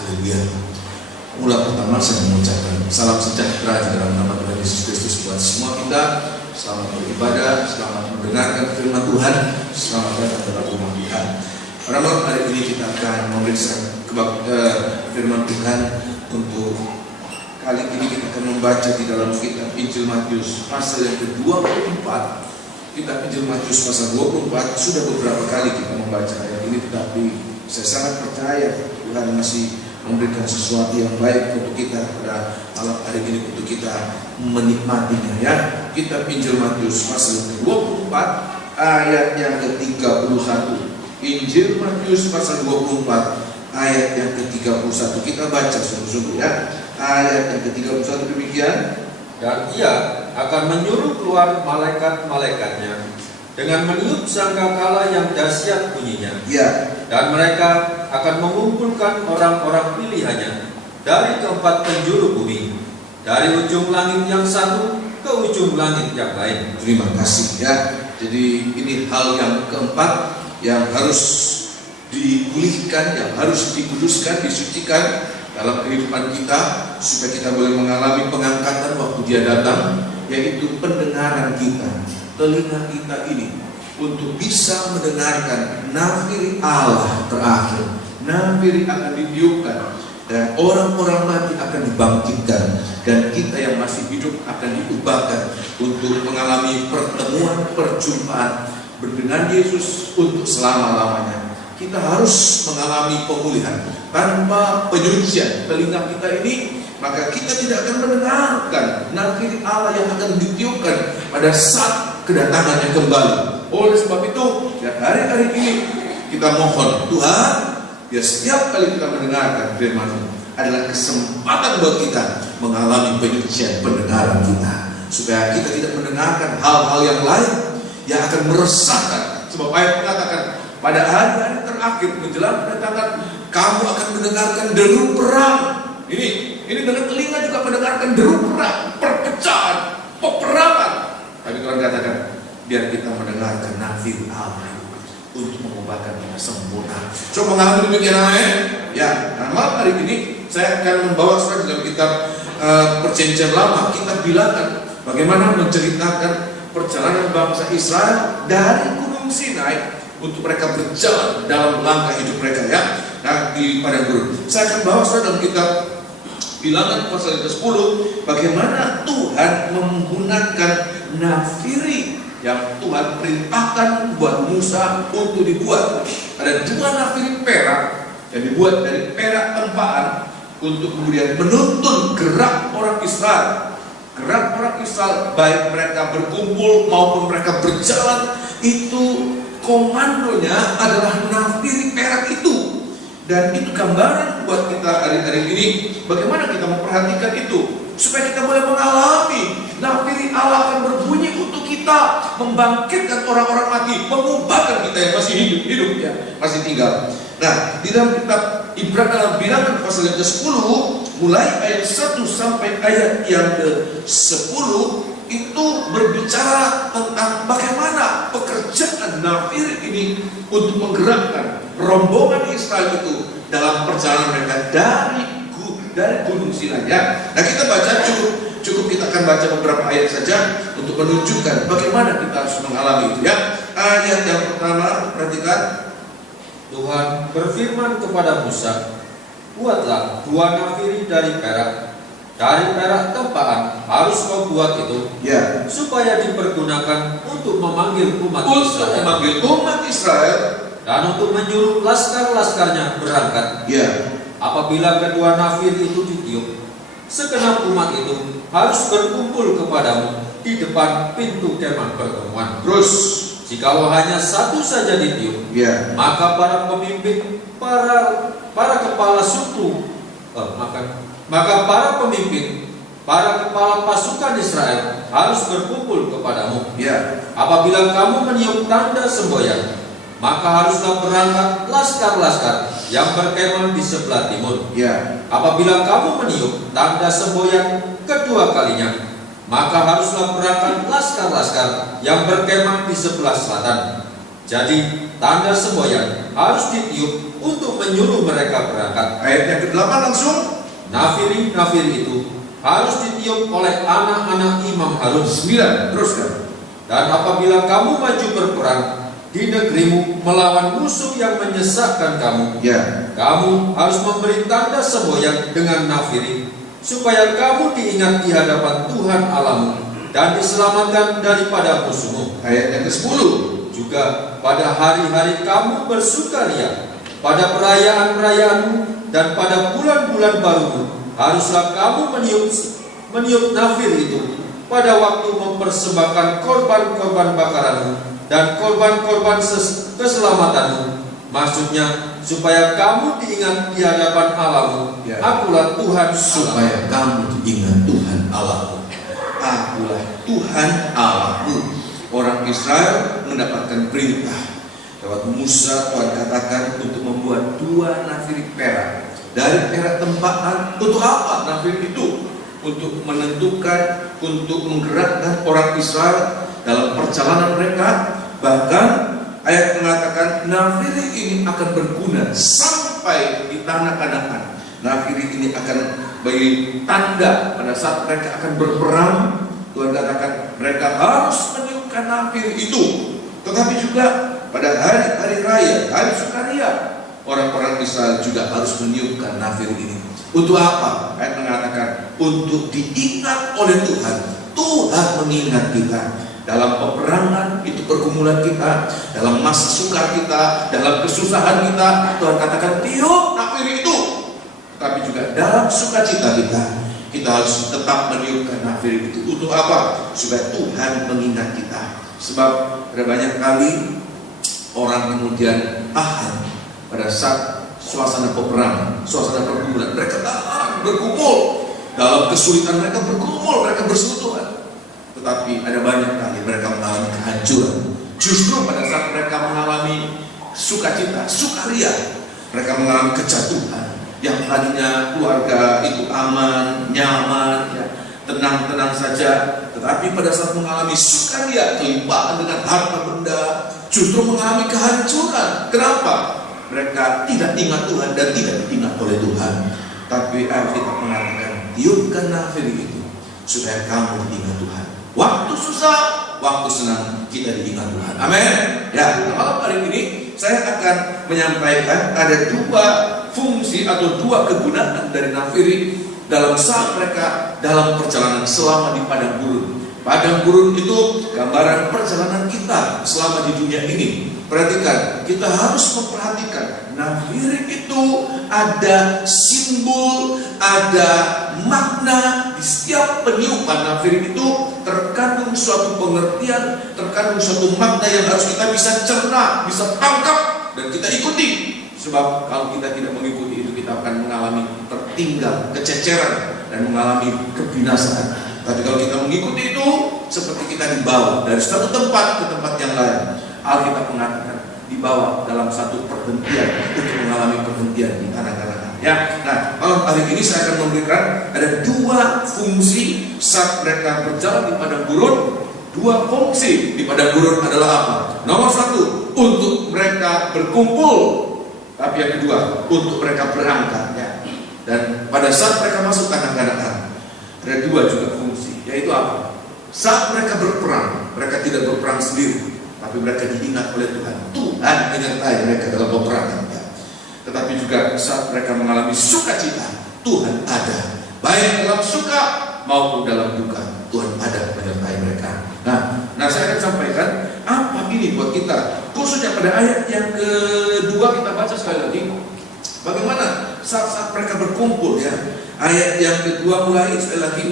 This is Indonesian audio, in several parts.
Haleluya. Mula pertama saya mengucapkan salam sejahtera di dalam nama Tuhan Yesus Kristus buat semua kita. Selamat beribadah, selamat mendengarkan firman Tuhan, selamat datang dalam rumah Tuhan. Pada malam hari ini kita akan memeriksa firman Tuhan. Untuk kali ini kita akan membaca di dalam kitab Injil Matius pasal yang ke-24. Kitab Injil Matius pasal 24 sudah beberapa kali kita membaca ayat ini, tetapi saya sangat percaya Tuhan masih memberikan sesuatu yang baik untuk kita pada malam hari ini, untuk kita menikmatinya ya. Kitab Injil Matius pasal 24 ayat yang ke-31. Injil Matius pasal 24 ayat yang ke-31. Kita baca sungguh-sungguh ya. Ayat yang ke-31 demikian. Dan ia akan menyuruh keluar malaikat-malaikatnya dengan meniup sangkakala yang dahsyat bunyinya. Ya. Dan mereka akan mengumpulkan orang-orang pilihannya dari keempat penjuru bumi, dari ujung langit yang satu ke ujung langit yang lain. Terima kasih ya. Jadi ini hal yang keempat yang harus dipulihkan, yang harus dikuduskan, disucikan dalam kehidupan kita, supaya kita boleh mengalami pengangkatan waktu Dia datang, yaitu pendengaran kita, telinga kita ini untuk bisa mendengarkan nafiri Allah terakhir. Nafiri akan ditiupkan dan orang-orang mati akan dibangkitkan, dan kita yang masih hidup akan diubahkan untuk mengalami pertemuan, perjumpaan dengan Yesus untuk selama-lamanya. Kita harus mengalami pemulihan. Tanpa penyucian telinga kita ini, maka kita tidak akan mendengarkan nafiri Allah yang akan ditiupkan pada saat kedatangannya kembali. Oleh sebab itu, ya hari-hari ini kita mohon Tuhan, ya setiap kali kita mendengarkan firman-Mu adalah kesempatan buat kita mengalami penyucian pendengaran kita, supaya kita tidak mendengarkan hal-hal yang lain yang akan meresahkan. Sebab ayat mengatakan, pada hari-hari terakhir menjelang kedatangan, kamu akan mendengarkan deru perang. Ini dengan telinga juga mendengarkan deru perang, perpecahan, peperangan. Tapi Tuhan katakan, biar kita mendengarkan nafiri Allah untuk mengubahkan kita sempurna. Coba mengalami demikian amin. Ya, malam hari ini saya akan membawa surat dalam kitab Perjanjian Lama. Kita bilangkan bagaimana menceritakan perjalanan bangsa Israel dari Gunung Sinai untuk mereka berjalan dalam langkah hidup mereka ya. Nah, di padang gurun. Saya akan bawa surat dalam kitab Bilangan pasal ke-10, bagaimana Tuhan menggunakan nafiri yang Tuhan perintahkan buat Musa untuk dibuat. Ada 2 nafiri perak yang dibuat dari perak tempaan untuk kemudian menuntun gerak orang Israel. Gerak orang Israel, baik mereka berkumpul maupun mereka berjalan, itu komandonya adalah nafiri perak itu. Dan itu gambaran buat kita hari-hari ini, bagaimana kita memperhatikan itu, supaya kita boleh mengalami nafiri Allah akan berbunyi untuk kita, membangkitkan orang-orang mati, mengubahkan kita yang masih hidup ya, masih tinggal. Nah, di dalam kitab Ibrani Bilangan pasal yang ke-10, mulai ayat 1 sampai ayat yang ke-10, itu berbicara tentang bagaimana pekerjaan nafiri ini untuk menggerakkan rombongan Israel itu dalam perjalanan mereka dari Gunung Sinai ya. Nah, kita baca cukup kita akan baca beberapa ayat saja untuk menunjukkan bagaimana kita harus mengalami itu ya. Ayat yang pertama, perhatikan. Tuhan berfirman kepada Musa, buatlah 2 nafiri dari perak tempaan, harus kau buat itu Ya. supaya dipergunakan untuk memanggil umat Israel dan untuk menyuruh laskar-laskarnya berangkat. Ya. Apabila kedua nafir itu ditiup, segenap umat itu harus berkumpul kepadamu di depan pintu kemah pertemuan. Terus, jikalau hanya satu saja ditiup, ya, maka para pemimpin, para kepala suku, para kepala pasukan Israel harus berkumpul kepadamu. Ya. Apabila kamu meniup tanda semboyan, maka haruslah berangkat laskar-laskar yang berkemah di sebelah timur. Ya. Apabila kamu meniup tanda semboyan kedua kalinya, maka haruslah berangkat laskar-laskar yang berkemah di sebelah selatan. Jadi tanda semboyan harus ditiup untuk menyuruh mereka berangkat. Ayat yang ke-8 langsung. Nafiri itu harus ditiup oleh anak-anak Imam Harun. 9, teruskan. Dan apabila kamu maju berperang di negerimu melawan musuh yang menyesatkan kamu, Ya. kamu harus memberi tanda semboyan dengan nafiri, supaya kamu diingat di hadapan Tuhan Allahmu dan diselamatkan daripada musuhmu. Ayat yang ke-10. Juga pada hari-hari kamu bersukaria, pada perayaan-perayaanmu dan pada bulan-bulan barumu, haruslah kamu meniup nafir itu pada waktu mempersembahkan korban-korban bakaranmu dan korban-korban keselamatanmu. Maksudnya supaya kamu diingat di hadapan Allahmu. Ya. Akulah Tuhan Supaya kamu diingat Tuhan Allahmu. Akulah Tuhan Allahmu. Orang Israel mendapatkan perintah lewat Musa. Tuhan katakan untuk membuat 2 nafiri perak dari perak tempaan. Untuk apa nafiri itu? Untuk menentukan, untuk menggerakkan orang Israel dalam perjalanan mereka. Bahkan ayat mengatakan nafiri ini akan berguna sampai di tanah Kanaan. Nafiri ini akan bagi tanda pada saat mereka akan berperang. Tuhan katakan mereka harus meniupkan nafiri itu. Tetapi juga pada hari raya, hari sukaria, orang-orang Israel juga harus meniupkan nafiri ini. Untuk apa? Ayat mengatakan untuk diingat oleh Tuhan. Tuhan mengingat kita dalam peperangan, itu pergumulan kita, dalam masa sukar kita, dalam kesusahan kita. Tuhan katakan tiup nafiri itu. Tapi juga dalam sukacita kita harus tetap meniupkan nafiri itu. Untuk apa? Supaya Tuhan mengingat kita. Sebab ada banyak kali orang kemudian tahan pada saat suasana peperangan, suasana pergumulan. Mereka tahan, berkumpul dalam kesulitan, mereka berkumpul, mereka bersekutuan. Tetapi ada banyak kali mereka mengalami kehancuran. Justru pada saat mereka mengalami sukacita, sukaria, mereka mengalami kejatuhan. Yang tadinya keluarga itu aman, nyaman, ya, tenang-tenang saja. Tetapi pada saat mengalami sukaria, kelimpahan dengan harta benda, justru mengalami kehancuran. Kenapa? Mereka tidak ingat Tuhan dan tidak diingat oleh Tuhan. Tapi Alkitab mengatakan tiupkan nafiri itu supaya kamu diingat Tuhan. Waktu susah, waktu senang, kita diingat Tuhan. Amin. Ya, malam hari ini saya akan menyampaikan ada 2 fungsi atau 2 kegunaan dari nafiri dalam saat mereka dalam perjalanan selama di padang gurun. Padang gurun itu gambaran perjalanan kita selama di dunia ini. Perhatikan, kita harus memperhatikan nafiri itu ada simbol, ada makna. Di setiap peniupan nafiri itu terkandung suatu pengertian, terkandung suatu makna yang harus kita bisa cerna, bisa tangkap dan kita ikuti. Sebab kalau kita tidak mengikuti itu, kita akan mengalami tertinggal, kececeran dan mengalami kebinasaan. Tapi kalau kita mengikuti itu, seperti kita dibawa dari satu tempat ke tempat yang lain. Alkitab mengatakan dibawa dalam satu perhentian untuk mengalami perhentian di tanah Kanaan. Ya, nah malam hari ini saya akan memberikan ada 2 fungsi saat mereka berjalan di padang gurun. 2 fungsi di padang gurun adalah apa? Nomor 1 untuk mereka berkumpul. Tapi yang kedua untuk mereka berangkat. Ya. Dan pada saat mereka masuk tanah Kanaan ada 2 juga fungsi, yaitu apa? Saat mereka berperang, mereka tidak berperang sendiri, tapi mereka diingat oleh Tuhan. Tuhan menyertai mereka dalam peperangan. Ya. Tetapi juga saat mereka mengalami sukacita, Tuhan ada. Baik dalam suka maupun dalam duka, Tuhan ada menyertai mereka. Nah saya akan sampaikan apa ini buat kita, khususnya pada ayat yang kedua. Kita baca sekali lagi. Bagaimana saat mereka berkumpul, ya. Ayat yang kedua mulai sekali lagi.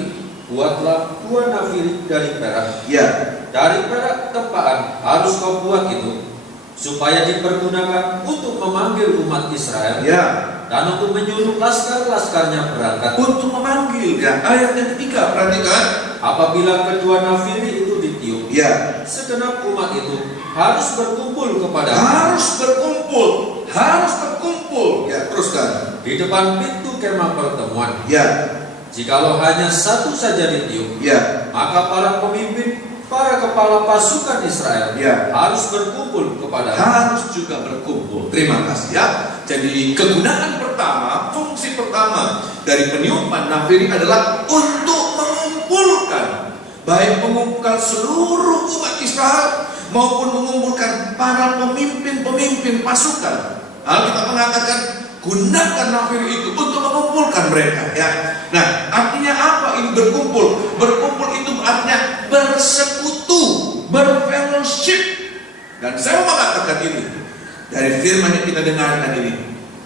Buatlah 2 nafiri dari perak. Ya. Dari perak tempaan harus kau buat itu, supaya dipergunakan untuk memanggil umat Israel. Ya. Dan untuk menyuruh laskar-laskarnya berangkat. Untuk memanggil. Ya. Ayat yang ketiga, perhatikan. Apabila kedua nafiri itu ditiup, Ya. segenap umat itu harus berkumpul kepada Harus berkumpul. Harus berkumpul. Ya, teruskan. di depan pintu kemah pertemuan. Ya. Jikalau hanya satu saja ditiup, Ya. maka para pemimpin, para kepala pasukan Israel Ya. harus berkumpul kepada Harus juga berkumpul. Terima kasih, ya. Jadi kegunaan pertama, fungsi pertama dari peniupan nafiri adalah untuk mengumpulkan, baik mengumpulkan seluruh umat Israel maupun mengumpulkan para pemimpin-pemimpin pasukan. Alkitab mengatakan gunakan nafiri itu untuk mengumpulkan mereka, ya. Nah, artinya apa ini berkumpul? Berkumpul itu artinya bersekutu, berfellowship. Dan saya mengatakan ini dari firman yang kita dengarkan ini,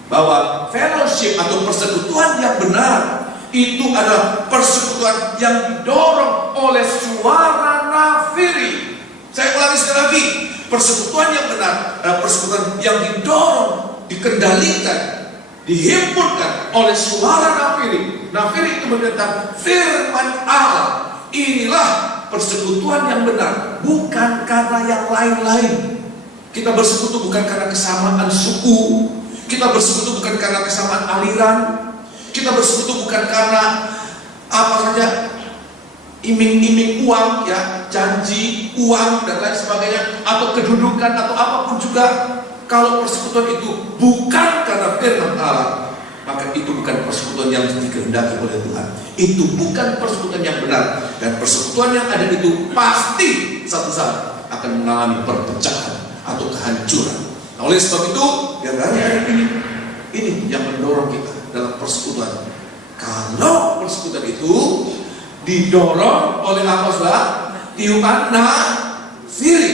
bahwa fellowship atau persekutuan yang benar itu adalah persekutuan yang didorong oleh suara nafiri. Saya ulangi sekali lagi, persekutuan yang benar adalah persekutuan yang didorong, dikendalikan, dihimpunkan oleh suara nafiri. Nafiri itu menentang firman Allah. Inilah persekutuan yang benar, bukan karena yang lain-lain. Kita bersekutu bukan karena kesamaan suku, kita bersekutu bukan karena kesamaan aliran, kita bersekutu bukan karena apa saja, iming-iming uang, ya, janji uang dan lain sebagainya, atau kedudukan atau apapun juga. Kalau persekutuan itu bukan karena firman Allah, maka itu bukan persekutuan yang dikehendaki oleh Tuhan. Itu bukan persekutuan yang benar. Dan persekutuan yang ada itu pasti satu saat akan mengalami perpecahan atau kehancuran. Nah, oleh sebab itu, yang hari ini yang mendorong kita dalam persekutuan. Kalau persekutuan itu didorong oleh apa, saudara? Tiupan nafiri,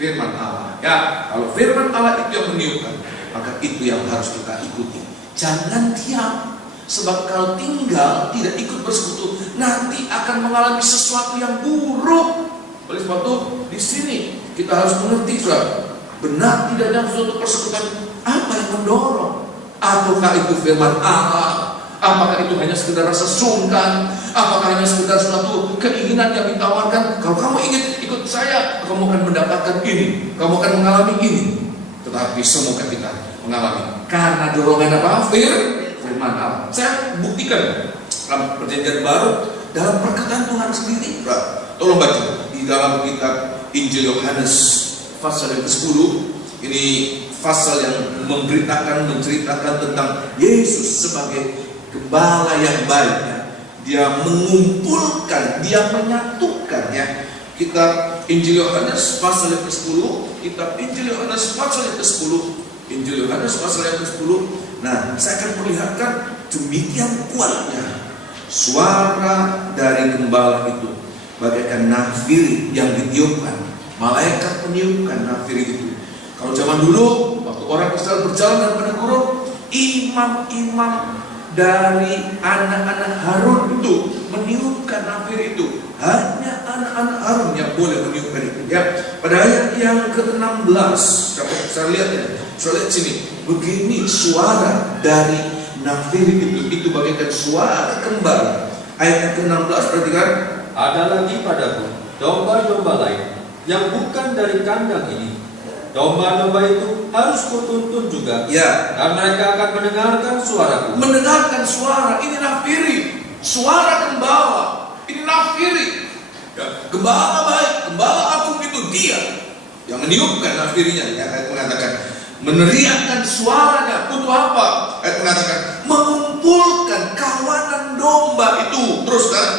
firman Allah. Ya, kalau firman Allah itu yang meniupkan, maka itu yang harus kita ikuti. Jangan diam, sebab kalau tinggal tidak ikut bersekutu, nanti akan mengalami sesuatu yang buruk. Oleh sebab itu, di sini kita harus mengerti, saudara, benar tidaknya suatu persekutuan apa yang mendorong? Apakah itu firman Allah? Apakah itu hanya sekedar rasa sungkan? Apakah hanya sekedar suatu keinginan yang ditawarkan? Kalau kamu ingin ikut saya, kamu akan mendapatkan ini, kamu akan mengalami ini. Tetapi semoga kita mengalami karena dorongan apa? Firman Allah. Saya buktikan dalam perjanjian baru, dalam perkataan Tuhan sendiri. Tolong baca di dalam kitab Injil Yohanes pasal yang ke-10. Ini pasal yang menceritakan tentang Yesus sebagai gembala yang baik, ya. Dia mengumpulkan, dia menyatukan, ya. Kitab Injil Yohanes pasal yang ke-10, kitab Injil Yohanes pasal yang ke-10, Injil Yohanes pasal yang ke-10. Nah, saya akan perlihatkan demikian kuatnya suara dari gembala itu, bagaikan nafiri yang ditiupkan. Malaikat meniupkan nafiri itu. Kalau zaman dulu, waktu orang Israel berjalan dalam padang gurun, imam-imam dari anak-anak Harun itu meniupkan nafiri itu. Hanya anak-anak Harun yang boleh meniupkan itu, ya. Pada ayat yang ke-16, saya lihat, ya, saya lihat sini, begini suara dari nafiri itu bagaikan suara gembala. Ayat yang ke-16, perhatikan. Ada lagi padaku domba-domba lain yang bukan dari kandang ini. Domba-domba itu harus kutuntun juga, ya, dan mereka akan mendengarkan suaraku. Mendengarkan suara, ini nafiri, suara gembala, ini nafiri, ya. Gembala baik, gembala agung itu dia yang meniupkan nafirinya, ya. Ayat mengatakan meneriakkan suaranya untuk apa? Ayat mengatakan mengumpulkan kawanan domba itu. Terus kan?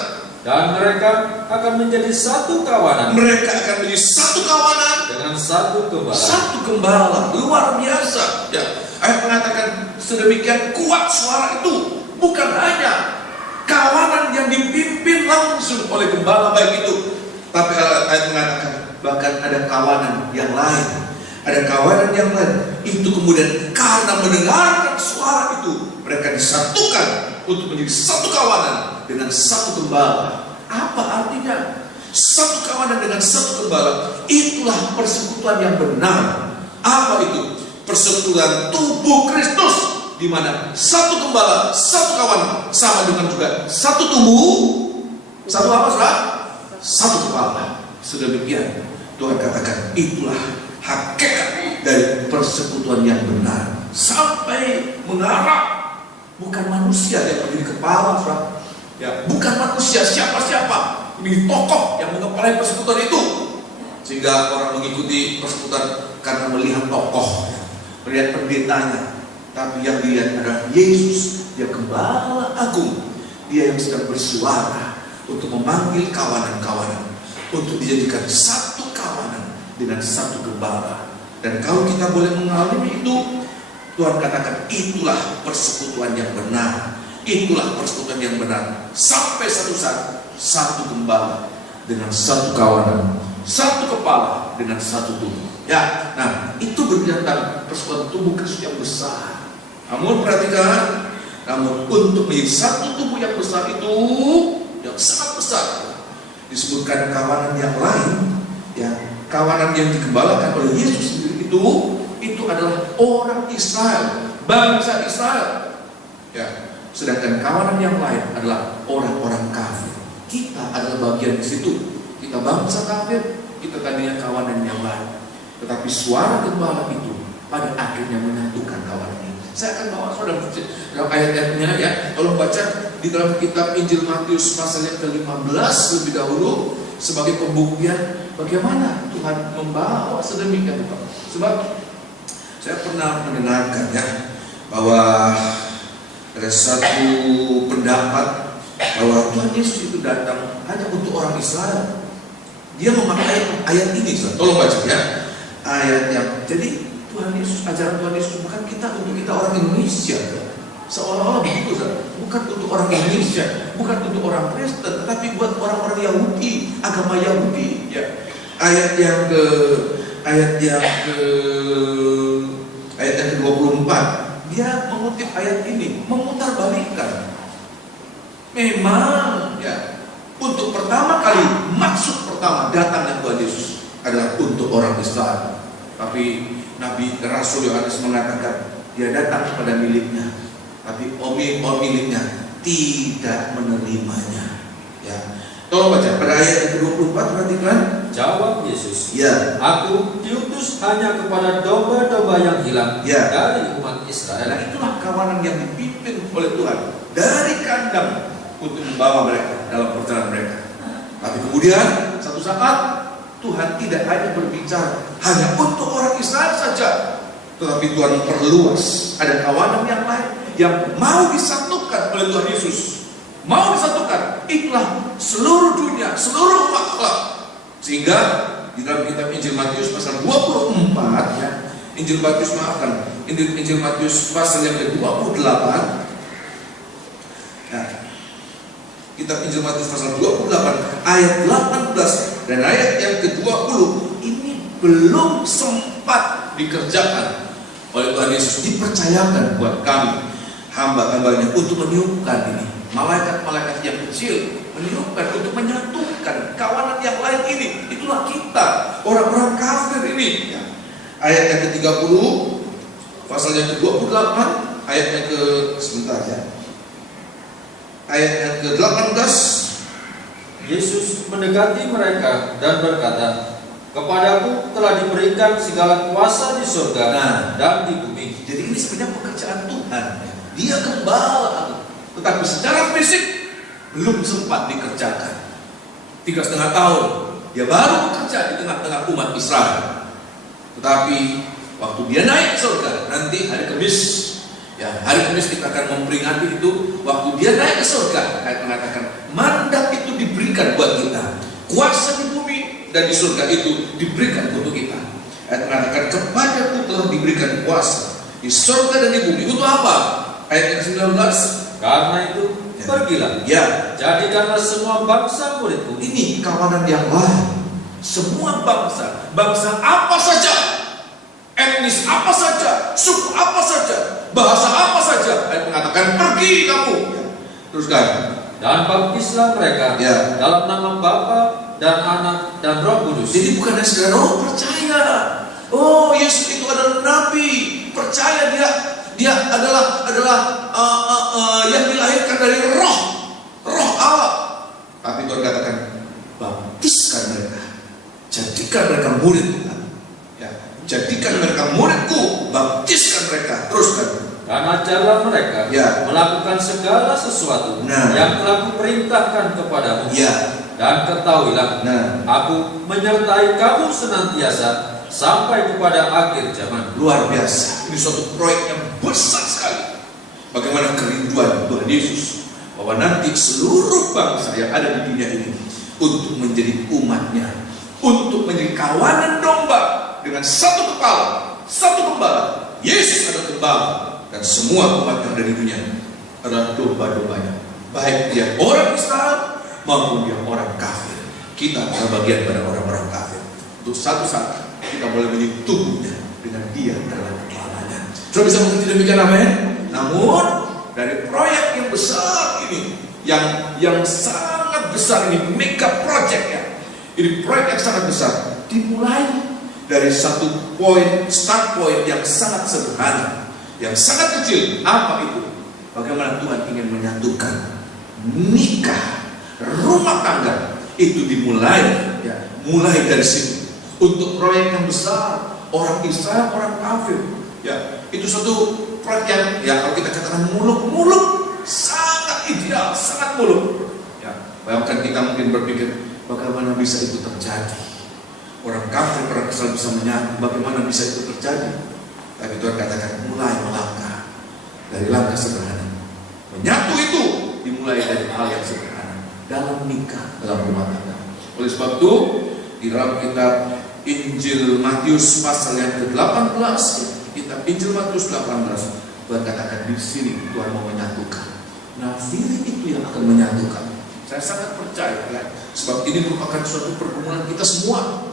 Dan mereka akan menjadi satu kawanan. Mereka akan menjadi satu kawanan dengan satu gembala. Satu gembala, luar biasa, ya. Ayat mengatakan sedemikian kuat suara itu, bukan hanya kawanan yang dipimpin langsung oleh gembala baik itu, tapi ayat mengatakan bahkan ada kawanan yang lain. Ada kawanan yang lain itu kemudian karena mendengarkan suara itu, mereka disatukan untuk menjadi satu kawanan dengan satu gembala. Apa artinya? Satu kawanan dengan satu gembala. Itulah persekutuan yang benar. Apa itu? Persekutuan tubuh Kristus, di mana satu gembala, satu kawanan, sama dengan juga satu tubuh, satu apa, saudara? Satu kepala. Sedemikian Tuhan katakan itulah hakikat dari persekutuan yang benar. Sampai mengarah, bukan manusia yang menjadi kepala, saudara. Ya, bukan manusia siapa-siapa. Ini tokoh yang mengepalai persekutuan itu, sehingga orang mengikuti persekutuan karena melihat tokoh, melihat pendetanya, tapi yang dilihat adalah Yesus, dia gembala agung, dia yang sedang bersuara untuk memanggil kawanan-kawanan, untuk dijadikan satu kawanan dengan satu gembala. Dan kalau kita boleh mengalami itu, Tuhan katakan itulah persekutuan yang benar. Itulah persekutuan yang benar. Sampai satu saat, satu gembala dengan satu kawanan, satu kepala dengan satu tubuh. Ya, nah itu berbicara persekutuan tubuh Kristus yang besar. Namun perhatikan, namun untuk menjadi satu tubuh yang besar itu, yang sangat besar, disebutkan kawanan yang lain, ya, kawanan yang digembalakan oleh Yesus sendiri itu adalah orang Israel, bangsa Israel. Ya, sedangkan kawanan yang lain adalah orang-orang kafir. Kita adalah bagian di situ. Kita bangsa kafir, kita tadinya kawanan yang lain. Tetapi suara gembala itu pada akhirnya menyatukan kawanan ini. Saya akan bawa saudara dalam ayat-ayatnya, ya. Tolong baca di dalam kitab Injil Matius pasal yang ke-15 lebih dahulu sebagai pembuktian bagaimana Tuhan membawa sedemikian rupa. Sebab saya pernah mendengarkan, ya, bahwa ada satu pendapat bahwa Tuhan Yesus itu datang hanya untuk orang Israel. Dia memakai ayat ini, tolong baca, ya, ayatnya. Jadi Tuhan Yesus, ajaran Tuhan Yesus bukan untuk kita orang Indonesia, ya. Seolah-olah begitu, bukan untuk orang Indonesia, bukan untuk orang Kristen, tetapi buat orang-orang Yahudi, agama Yahudi, ya. Ayat yang ke-24, dia mengutip ayat ini, memutarbalikkan. Memang, ya, untuk pertama kali, maksud pertama datangnya Tuhan Yesus adalah untuk orang Israel. Tapi Nabi Rasul Yohanes mengatakan dia datang kepada miliknya, tapi miliknya tidak menerimanya. Ya, tolong baca pada ayat yang ke-24, perhatikan. Jawab Yesus, ya, aku diutus hanya kepada domba-domba yang hilang, ya, dari umat Israel. Nah, itulah kawanan yang dipimpin oleh Tuhan dari kandang untuk membawa mereka dalam perjalanan mereka. Tapi kemudian satu saat Tuhan tidak hanya berbicara hanya untuk orang Israel saja, tetapi Tuhan memperluas. Ada kawanan yang lain yang mau disatukan oleh Tuhan Yesus, mau disatukan. Itulah seluruh dunia, seluruh umat Allah. Sehingga di dalam kitab Injil Matius pasal 24, ya, Injil Matius pasal yang ke-28, ya, kitab Injil Matius pasal 28 ayat 18 dan ayat yang ke-20 ini belum sempat dikerjakan oleh Tuhan Yesus, dipercayakan buat kami hamba-hambanya untuk meniupkan ini. Malaikat-malaikat yang kecil meniupkan untuk menyatukan kawanan yang lain ini. Itulah kita, orang-orang kafir ini, ya. Ayat yang ke-30 pasal yang ke-28 ayat yang ayat yang ke-18, Yesus mendekati mereka dan berkata, kepadaku telah diberikan segala kuasa di surga dan di bumi. Jadi ini sebenarnya pekerjaan Tuhan. Dia gembala, tetapi secara fisik belum sempat dikerjakan. 3,5 tahun dia baru bekerja di tengah-tengah umat Israel. Tetapi waktu dia naik ke surga, nanti hari Kamis, ya, hari Kamis kita akan memperingati itu. Waktu dia naik ke surga, ayat mengatakan mandat itu diberikan buat kita. Kuasa di bumi dan di surga itu diberikan untuk kita. Ayat mengatakan kepadaku telah diberikan kuasa di surga dan di bumi. Untuk apa? Ayat yang 19. Karena itu, ya, pergilah, ya, jadikanlah semua bangsa muridku. Ini kawanan yang lain. Semua bangsa, bangsa apa saja, etnis apa saja, suku apa saja, bahasa apa saja. Ayat mengatakan pergi kamu. Ya. Teruskan. Dan baptislah mereka, ya, dalam nama Bapa dan Anak dan Roh Kudus. Jadi bukan hanya sekedar percaya. Oh, Yesus itu adalah nabi. Percaya dia adalah yang dilahirkan dari roh Allah. Tapi Tuhan katakan baptiskan mereka, jadikan mereka murid. Ya, jadikan mereka muridku, baptiskan mereka. Teruskan. Dan ajarlah mereka, ya, melakukan segala sesuatu yang telah kuperintahkan kepadamu. Ya. Dan ketahuilah, aku menyertai kamu senantiasa sampai kepada akhir zaman. Luar biasa. Ini suatu proyek yang besar sekali. Bagaimana kerinduan Tuhan Yesus bahwa nanti seluruh bangsa yang ada di dunia ini untuk menjadi umatnya, untuk menjadi kawanan domba dengan satu kepala, satu gembala. Yesus adalah gembala, dan semua umat yang ada di dunia adalah domba-dombanya, baik dia orang Israel maupun dia orang kafir. Kita adalah bagian pada orang-orang kafir. Untuk satu saat kita boleh menjadi tubuhnya dengan dia adalah kepalanya. Sudah bisa mengerti demikian, amin? Namun dari proyek yang besar ini, yang sangat besar ini, mega project ya, ini proyek yang sangat besar, dimulai dari satu poin, start point yang sangat sederhana, yang sangat kecil. Apa itu? Bagaimana Tuhan ingin menyatukan nikah, rumah tangga, itu dimulai ya, mulai dari situ. Untuk proyek yang besar, orang Israel, orang kafir ya, itu suatu proyek yang ya, kalau kita katakan muluk-muluk, sangat ideal, sangat muluk ya. Bayangkan kita mungkin berpikir, bagaimana bisa itu terjadi? Orang kafir, orang Israel bisa menyatu, bagaimana bisa itu terjadi? Tapi Tuhan katakan, mulai melangkah dari langkah sederhana. Menyatu itu dimulai dari hal yang sederhana, dalam nikah, dalam rumah tangga. Oleh sebab itu, di dalam kitab Injil Matius pasal yang ke-18, kitab Injil Matius 18, Tuhan katakan di sini Tuhan mau menyatukan. Nah, firman itu yang akan menyatukan. Saya sangat percaya ya, sebab ini merupakan suatu pergumulan kita semua.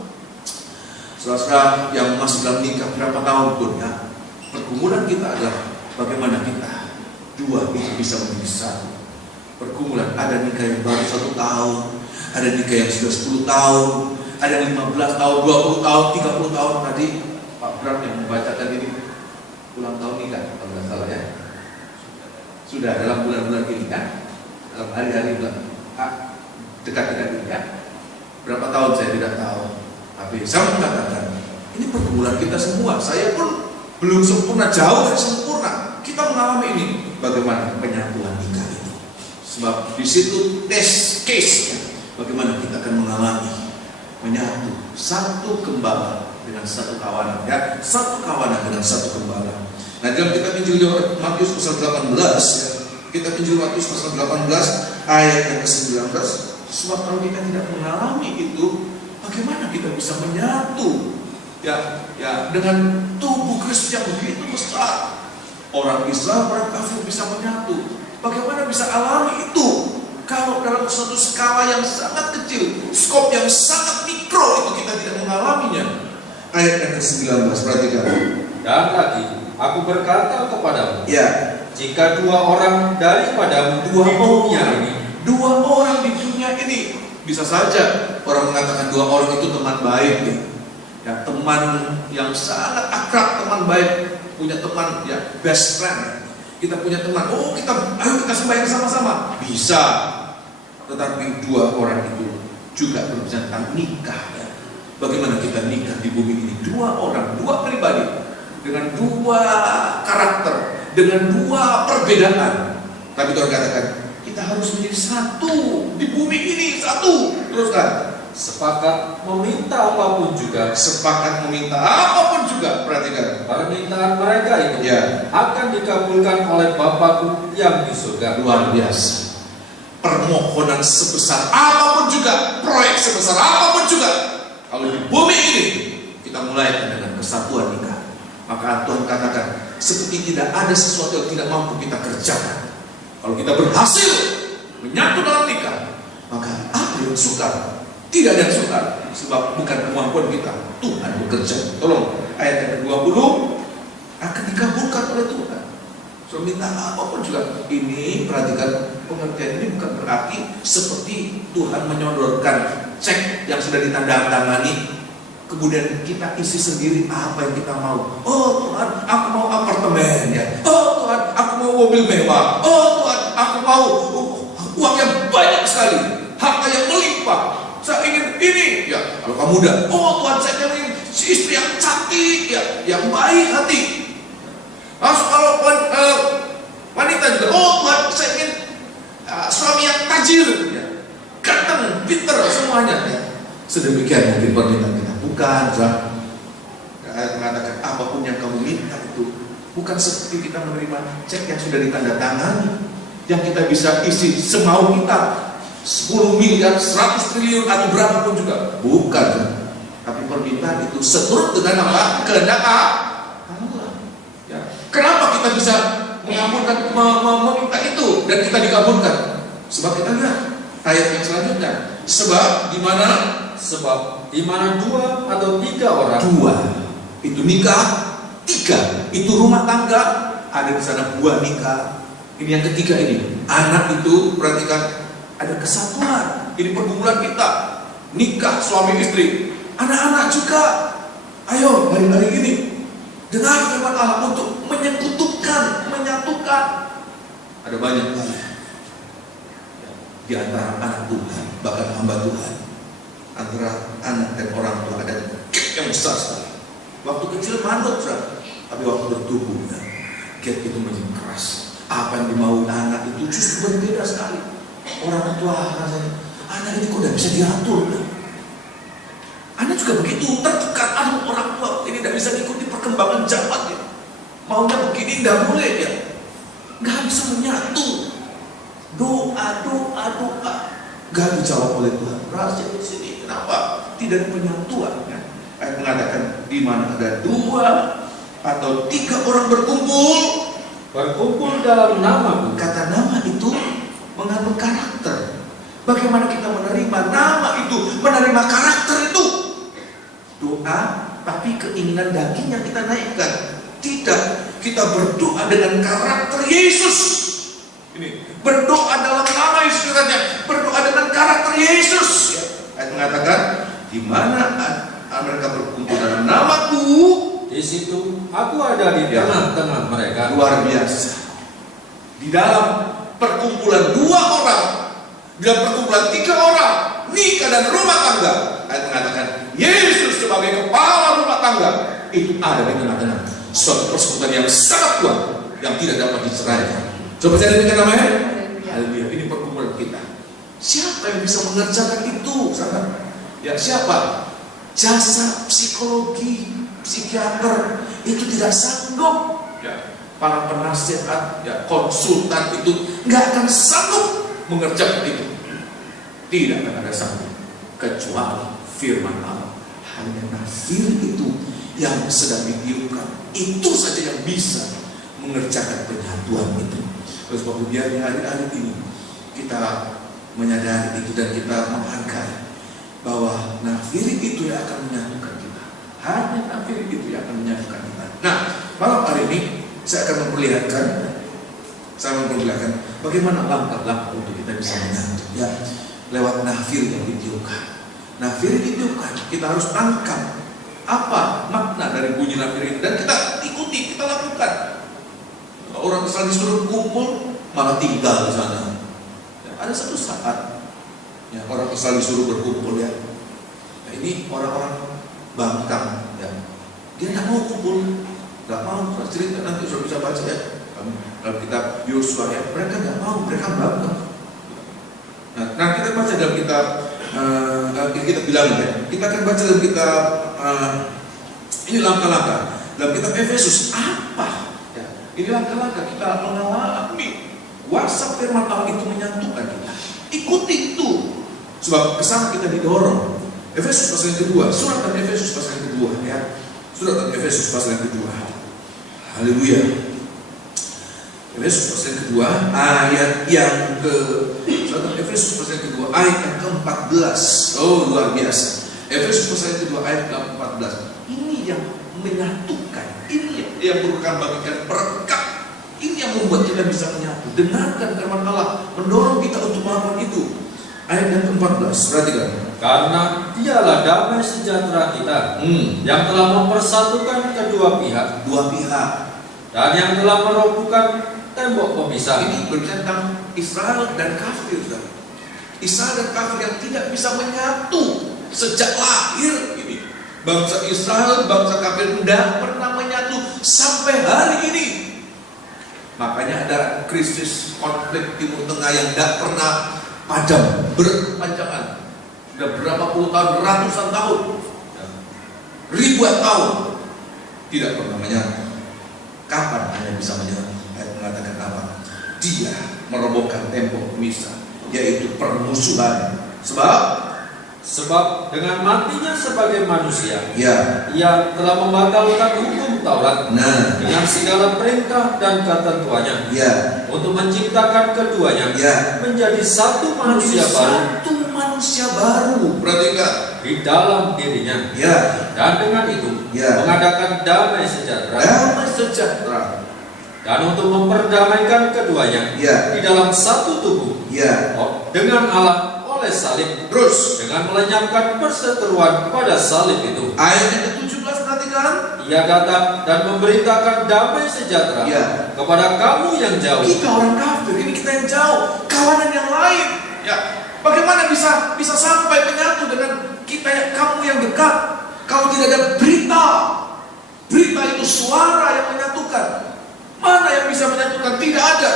Saudara yang masuk dalam nikah berapa tahun pun ya, pergumulan kita adalah bagaimana kita dua itu bisa menjadi satu. Pergumulan, ada nikah yang baru 1 tahun, ada nikah yang sudah 10 tahun, ada yang 15 tahun, 20 tahun, 30 tahun. Tadi Pak Bram yang membacakan ini ulang tahun nikah, kalau tidak salah ya. Sudah dalam bulan-bulan ini kan, dalam hari-hari dekat-dekat ini ya. Berapa tahun saya tidak tahu. Tapi saya mengatakan, ini pergumulan kita semua. Saya pun belum sempurna, jauh dari sempurna. Kita mengalami ini, bagaimana penyatuan nikah ini. Sebab di situ test case ya, bagaimana kita akan mengalami menyatu satu gembala dengan satu kawanan ya, satu kawanan dengan satu gembala. Nah, dalam kitab Injil Matius pasal 18 ya, kitab Injil Matius pasal 18 ayat yang ke-19, sebab kalau kita tidak mengalami itu, bagaimana kita bisa menyatu ya dengan tubuh Kristus yang begitu besar? Orang Islam, orang kafir bisa menyatu. Bagaimana bisa alami itu kalau dalam suatu skala yang sangat kecil, skop yang sangat mikro itu kita tidak mengalaminya? Ayat yang ke-19, perhatikan. Dan lagi, aku berkata kepadamu, ya, jika 2 orang daripadamu di dunia ini, 2 orang di dunia ini, bisa saja orang mengatakan 2 orang itu teman baik ya, teman yang sangat akrab, teman baik, punya teman ya, best friend. Kita punya teman, ayo kita sembahyang sama-sama, bisa. Tetapi 2 orang itu juga berbicara tentang nikah ya. Bagaimana kita nikah di bumi ini? 2 orang, 2 pribadi dengan 2 karakter, dengan 2 perbedaan. Tapi Tuhan katakan, kita harus menjadi satu di bumi ini, satu. Teruskan. Sepakat meminta apapun juga. Sepakat meminta apapun juga. Perhatikan. Permintaan mereka itu ya, akan dikabulkan oleh Bapakku yang di surga. Luar biasa. Permohonan sebesar apapun juga, proyek sebesar apapun juga, kalau di bumi ini kita mulai dengan kesatuan nikah, maka Tuhan katakan seperti tidak ada sesuatu yang tidak mampu kita kerjakan. Kalau kita berhasil menyatu dalam nikah, maka apa yang sukar? Tidak ada yang sukar, sebab bukan kemampuan kita, Tuhan bekerja. Tolong, ayat yang ke-20 akan dikabulkan oleh Tuhan. So, minta apapun juga. Ini perhatikan, pengertian ini bukan berarti seperti Tuhan menyodorkan cek yang sudah ditandatangani, kemudian kita isi sendiri apa yang kita mau. Oh Tuhan, aku mau apartemen ya. Oh Tuhan, aku mau mobil mewah. Oh Tuhan, aku mau uang yang banyak sekali, harta yang melimpah. Saya ingin ini ya. Kalau kamu muda, oh Tuhan, saya ingin si istri yang cantik ya, yang baik hati. Kalau wanita juga, oh Tuhan, saya ingin suami yang tajir ya, ganteng, pinter semuanya ya. Sedemikian mungkin permintaan kita. Bukan, Tuhan. Ayat mengatakan apapun yang kamu minta itu bukan bukan seperti kita menerima cek yang sudah ditandatangani, yang kita bisa isi semau kita, 10 miliar, 100 triliun atau berapapun juga. Bukan. Tapi permintaan itu seturut dengan apa? Kehendak Allah. Ya. Kenapa kita bisa mengampunkan, meminta itu dan kita dikabulkan? Sebab kita lihat ayat yang selanjutnya. Sebab di mana 2 atau 3 orang. 2 itu nikah, 3 itu rumah tangga. Ada di sana buah nikah. Ini yang ketiga ini. Anak itu perhatikan, ada kesatuan. Ini pergumulan kita. Nikah suami istri, anak-anak juga. Ayo hari-hari ini dengar firman Allah untuk menyekutukan, menyatukan. Ada banyak di antara anak Tuhan, bahkan hamba Tuhan, antara anak dan orang tua ada gap yang besar sekali. Waktu kecil manut, tapi waktu bertumbuh, gap itu menjadi keras. Apa yang dimau anak itu justru berbeda sekali. Orang tua rasanya, anak ini kok tidak bisa diatur. Anak juga begitu, tertekan. Aduh, orang tua ini tidak bisa mengikuti perkembangan zaman ya. Maunya begini, tidak boleh ya. Nggak bisa menyatu. Doa, nggak dijawab oleh Tuhan. Rahasia di sini, kenapa? Tidak ada penyatuan. Ya. Ayat mengatakan, di mana ada 2 atau 3 orang berkumpul dalam nama. Kata nama itu mengandung karakter. Bagaimana kita menerima nama itu, menerima karakter itu? Doa, tapi keinginan daging yang kita naikkan. Tidak, kita berdoa dengan karakter Yesus. Ini berdoa dalam nama Yesus katanya, berdoa dengan karakter Yesus. Ayat mengatakan, di mana mereka berkumpul dalam namaku, di situ aku ada di tengah-tengah mereka. Luar biasa. Di dalam perkumpulan 2 orang, di dalam perkumpulan 3 orang, nikah dan rumah tangga. Ayat mengatakan, Yesus sebagai kepala rumah tangga itu ada di tengah-tengah. Suatu persekutuan yang sangat kuat yang tidak dapat diceraikan. Coba saya dengar namanya. Haleluya. Ini perkumpulan kita. Siapa yang bisa mengerjakan itu, saudara? Ya siapa? Jasa psikologi, psikiater itu tidak sanggup. Ya, para penasihat, ya, konsultan itu nggak akan sanggup mengerjakan itu. Tidak akan ada sanggup kecuali firman Allah. Hanya nafir itu yang sedang ditiupkan. Itu saja yang bisa mengerjakan penyatuan itu. Terus waktu biar di hari-hari ini kita menyadari itu dan kita menghargai bahwa nafir itu yang akan menyatukan kita. Hanya nafir itu yang akan menyatukan kita. Nah, malam hari ini saya akan memperlihatkan bagaimana langkah-langkah untuk kita bisa menyatu. Ya, lewat nafir yang ditiupkan. Nafir ditiupkan, kita harus tangkap apa makna dari bunyi nafir ini dan kita ikuti, kita lakukan. Orang kesal disuruh kumpul malah tinggal di sana. Ya, ada satu saat ya, orang kesal disuruh berkumpul ya. Nah, ini orang-orang bangkang ya. Dia tidak mau kumpul, tidak mau. Cerita nanti sudah bisa baca ya. Dalam kitab Yosua ya, mereka tidak mau, mereka bangkang. Nah, kita baca dalam kitab kita bilang ya, kita akan baca dalam kitab ini langkah-langkah dalam kitab Efesus apa? Ya, ini langkah-langkah kita mengalami kuasa firman Allah itu menyatukan kita. Ikuti itu, sebab kesana kita didorong. Efesus pasal yang kedua, surat dan Efesus pasal yang kedua ya, surat dan Efesus pasal yang kedua. Haleluya. Efesus pasal yang kedua ayat yang ke Efesus pasal yang kedua ayat yang ke-14. Oh luar biasa. Efesus pasal yang kedua ayat ke-14. Ini yang menyatukan. Ini yang merupakan bagikan perekat. Ini yang membuat kita bisa menyatu. Dengarkan firman Allah mendorong kita untuk melakukan itu. Ayat yang ke-14. Perhatikan. Karena dialah damai sejahtera kita yang telah mempersatukan kedua pihak. Dua pihak. Dan yang telah merobohkan tembok pemisah. Ini berbicara tentang Israel dan kafir. Israel dan kafir yang tidak bisa menyatu sejak lahir ini. Bangsa Israel, bangsa kafir tidak pernah menyatu sampai hari ini. Makanya ada krisis konflik Timur Tengah yang tidak pernah padam, berkepanjangan. Sudah berapa puluh tahun, ratusan tahun, ribuan tahun tidak pernah menyatu. Kapan hanya bisa menyerang? Ayat mengatakan apa? Dia merobohkan tembok pemisah, yaitu permusuhan. Sebab dengan matinya sebagai manusia, ya, ia telah membatalkan hukum Taurat dengan segala perintah dan ketentuannya, ya, untuk menciptakan keduanya menjadi satu manusia baru. Satu manusia baru. Perhatikan, di dalam dirinya, dan dengan itu mengadakan damai sejahtera, dan untuk memperdamaikan keduanya di dalam satu tubuh dengan Allah oleh salib, terus dengan melenyapkan perseteruan pada salib itu. Ayat yang ke-17, perhatikan. Ia datang dan memberitakan damai sejahtera kepada kamu yang jauh. Kita orang kafir, ini kita yang jauh, kawanan yang lain. Bagaimana bisa sampai menyatu dengan kita yang kamu yang dekat? Kalau tidak ada berita itu suara yang menyatukan. Mana yang bisa menyatukan? Tidak ada.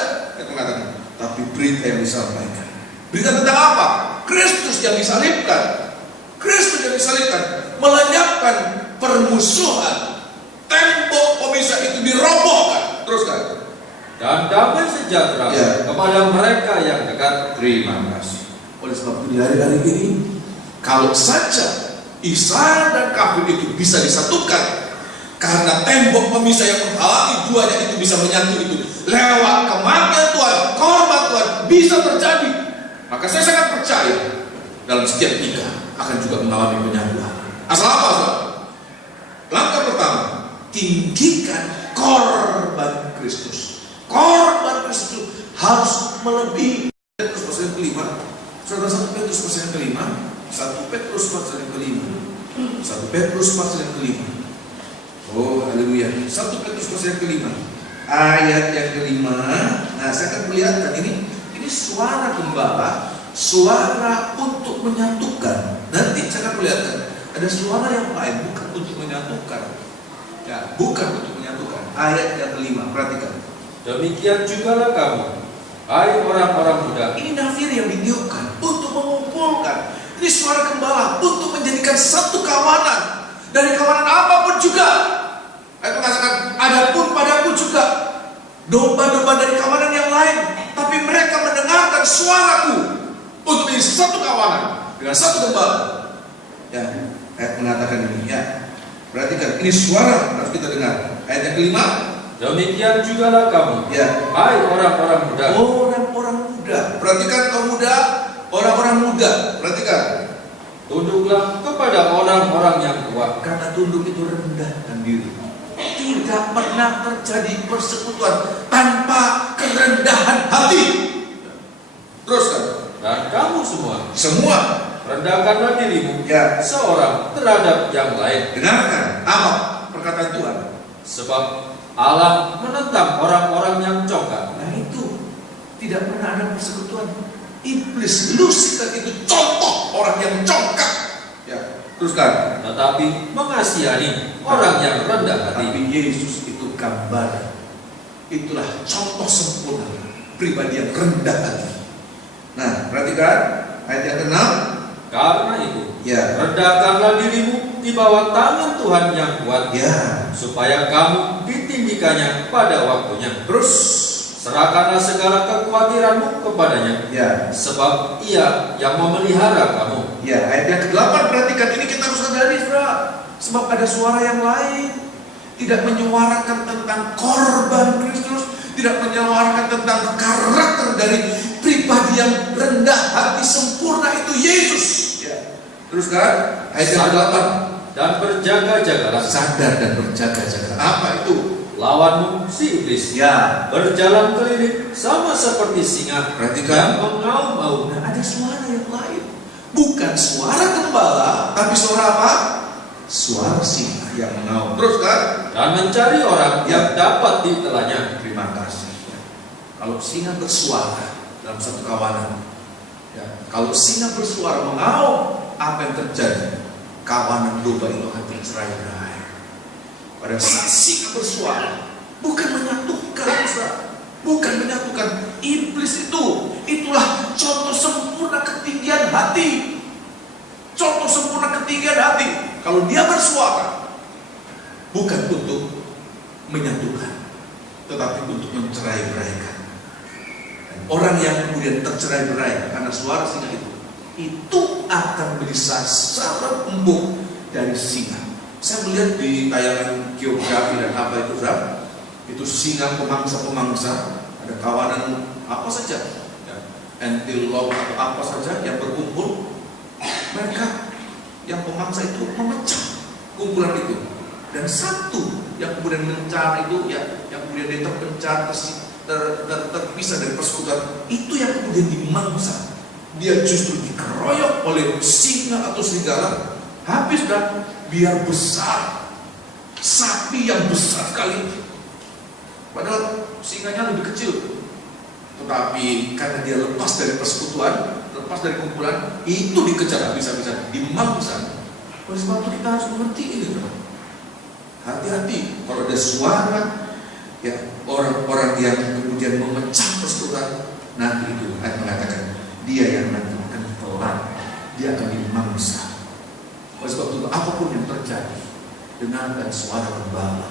Tapi berita yang disampaikan. Berita tentang apa? Kristus yang disalibkan. Kristus yang disalibkan melenyapkan permusuhan. Tembok pemisah itu dirobohkan. Teruskan. Dan damai sejahtera kepada mereka yang dekat. Terima kasih. Oleh sebab itu di hari-hari ini, kalau saja Israel dan kafir itu bisa disatukan, karena tembok pemisah yang menghalangi duanya itu bisa menyatu itu lewat kematian Tuhan, korban Tuhan bisa terjadi. Maka saya sangat percaya dalam setiap nikah akan juga mengalami penyatuan. Asal apa? Langkah pertama, tinggikan korban Kristus. Korban Kristus harus melebihi. Petrus pasal yang kelima. Saudara, 1 Petrus pasal yang kelima. 1 Petrus pasal yang kelima. 1 Petrus pasal yang kelima. Oh, haleluya. 1 Petrus pasal yang kelima. Ayat yang kelima. Nah, saya akan melihatkan ini suara gembala, suara untuk menyatukan. Nanti saya akan melihatkan ada suara yang lain, bukan untuk menyatukan. Bukan untuk menyatukan. Ayat yang kelima, perhatikan. Demikian jugalah kamu, hai orang-orang muda. Ini nafir yang ditiupkan untuk mengumpulkan. Ini suara gembala untuk menjadikan satu kawanan. Dari kawanan apapun juga. Ayat mengatakan, adapun padaku juga domba-domba dari kawanan yang lain, tapi mereka mendengarkan suaraku untuk menjadi satu kawanan dengan satu gembala. Ayat mengatakan ini. Perhatikan, ini suara harus kita dengar. Ayat yang kelima. Demikian jugalah kamu, hai orang-orang muda. Orang-orang muda. Perhatikan kaum muda, orang-orang muda. Perhatikan. Tunduklah kepada orang-orang yang tua. Karena tunduk itu rendahkan diri. Tidak pernah terjadi persekutuan tanpa kerendahan hati. Teruskan. Dan kamu semua rendahkanlah dirimu seorang terhadap yang lain. Dengarkan apa perkataan Tuhan. Sebab Allah menentang orang-orang yang congkak. Nah itu tidak pernah ada persekutuan. Iblis, Lucifer itu contoh orang yang congkak. Teruskan. Tetapi mengasihani orang yang rendah hati. Tapi Yesus itu gambar. Itulah contoh sempurna pribadi yang rendah hati. Nah, perhatikan ayat yang ke-6. Karena itu, rendahkanlah dirimu di bawah tangan Tuhan yang kuat, supaya kamu ditinggikannya pada waktunya. Terus serahkanlah segala kekhawatiranmu kepadanya, sebab Ia yang memelihara kamu. Ayat yang ke-8, perhatikan ini kita harus sadari, saudara. Sebab ada suara yang lain, tidak menyuarakan tentang korban Kristus, tidak menyuarakan tentang karakter dari pribadi yang rendah hati sempurna itu Yesus. Teruskan ayat yang ke-8. Dan berjaga-jagalah. Sadar dan berjaga-jaga. Apa itu? Lawanmu si iblis berjalan keliling sama seperti singa. Perhatikan, mengaum-aum. Nah, ada suara yang lain. Bukan suara gembala, tapi suara apa? Suara singa yang mengaum. Teruskan. Dan mencari orang yang dapat ditelannya. Terima kasih. Kalau singa bersuara dalam satu kawanan, kalau singa bersuara mengaum, apa yang terjadi? Kawanan domba itu akan tercerai-berai. Pada saat singa bersuara, bukan menyatukan iblis itulah contoh sempurna ketinggian hati. Contoh sempurna ketinggian hati. Kalau dia bersuara, bukan untuk menyatukan, orang yang kemudian tercerai-berai karena suara singa itu akan menjadi sasaran empuk dari singa. Saya melihat di tayangan geografi dan apa itu, Bram, itu singa pemangsa-pemangsa, ada kawanan apa saja, ya, antelope atau apa saja yang berkumpul. Mereka yang pemangsa itu memecah kumpulan itu, dan satu yang kemudian mencar itu, ya, yang kemudian dia terpencar, terpisah dari persekutuan, itu yang kemudian dimangsa. Dia justru dikeroyok oleh singa atau serigala, habis dan biar besar, sapi yang besar sekali, padahal singanya lebih kecil. Tetapi karena dia lepas dari persekutuan, lepas dari kumpulan, itu dikejar habis-habisan, dimangsa. Oleh sebab itu kita harus mengerti ini, hati-hati kalau ada suara, ya, orang-orang yang kemudian memecah persekutuan, nanti itu ayat mengatakan dia yang nanti akan telan, dia akan dimangsa. Oleh sebab itu apapun yang terjadi, dengarkan suara gembala.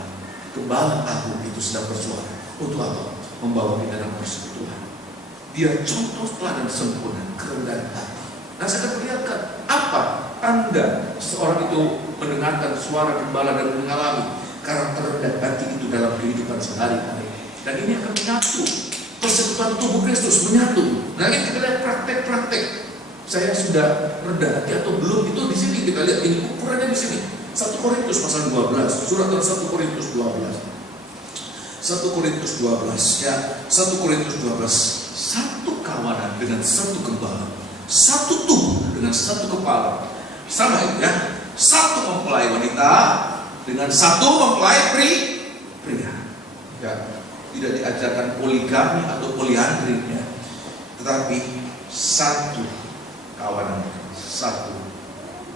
Gembala agung itu sedang bersuara untuk apa? Membawa kita dalam persekutuan. Dia contoh teladan sempurna kerendahan hati. Nah, saya akan perlihatkan apa tanda seorang itu mendengarkan suara gembala dan mengalami karakter rendah hati itu dalam kehidupan sehari-hari. Dan ini akan menyatu, persekutuan tubuh Kristus menyatu. Nah, ini kita lihat praktek-praktek. Saya sudah rendah hati atau belum, itu di sini kita lihat, ini ukurannya di sini. 1 Korintus pasal 12, surat 1 Korintus 12. 1 Korintus 12, ya, 1 Korintus 12. Satu kawanan dengan satu gembala, satu tubuh dengan satu kepala. Sama ya, satu mempelai wanita dengan satu mempelai pria. Ya, tidak diajarkan poligami atau poliandri, ya. Tetapi satu kawanan, satu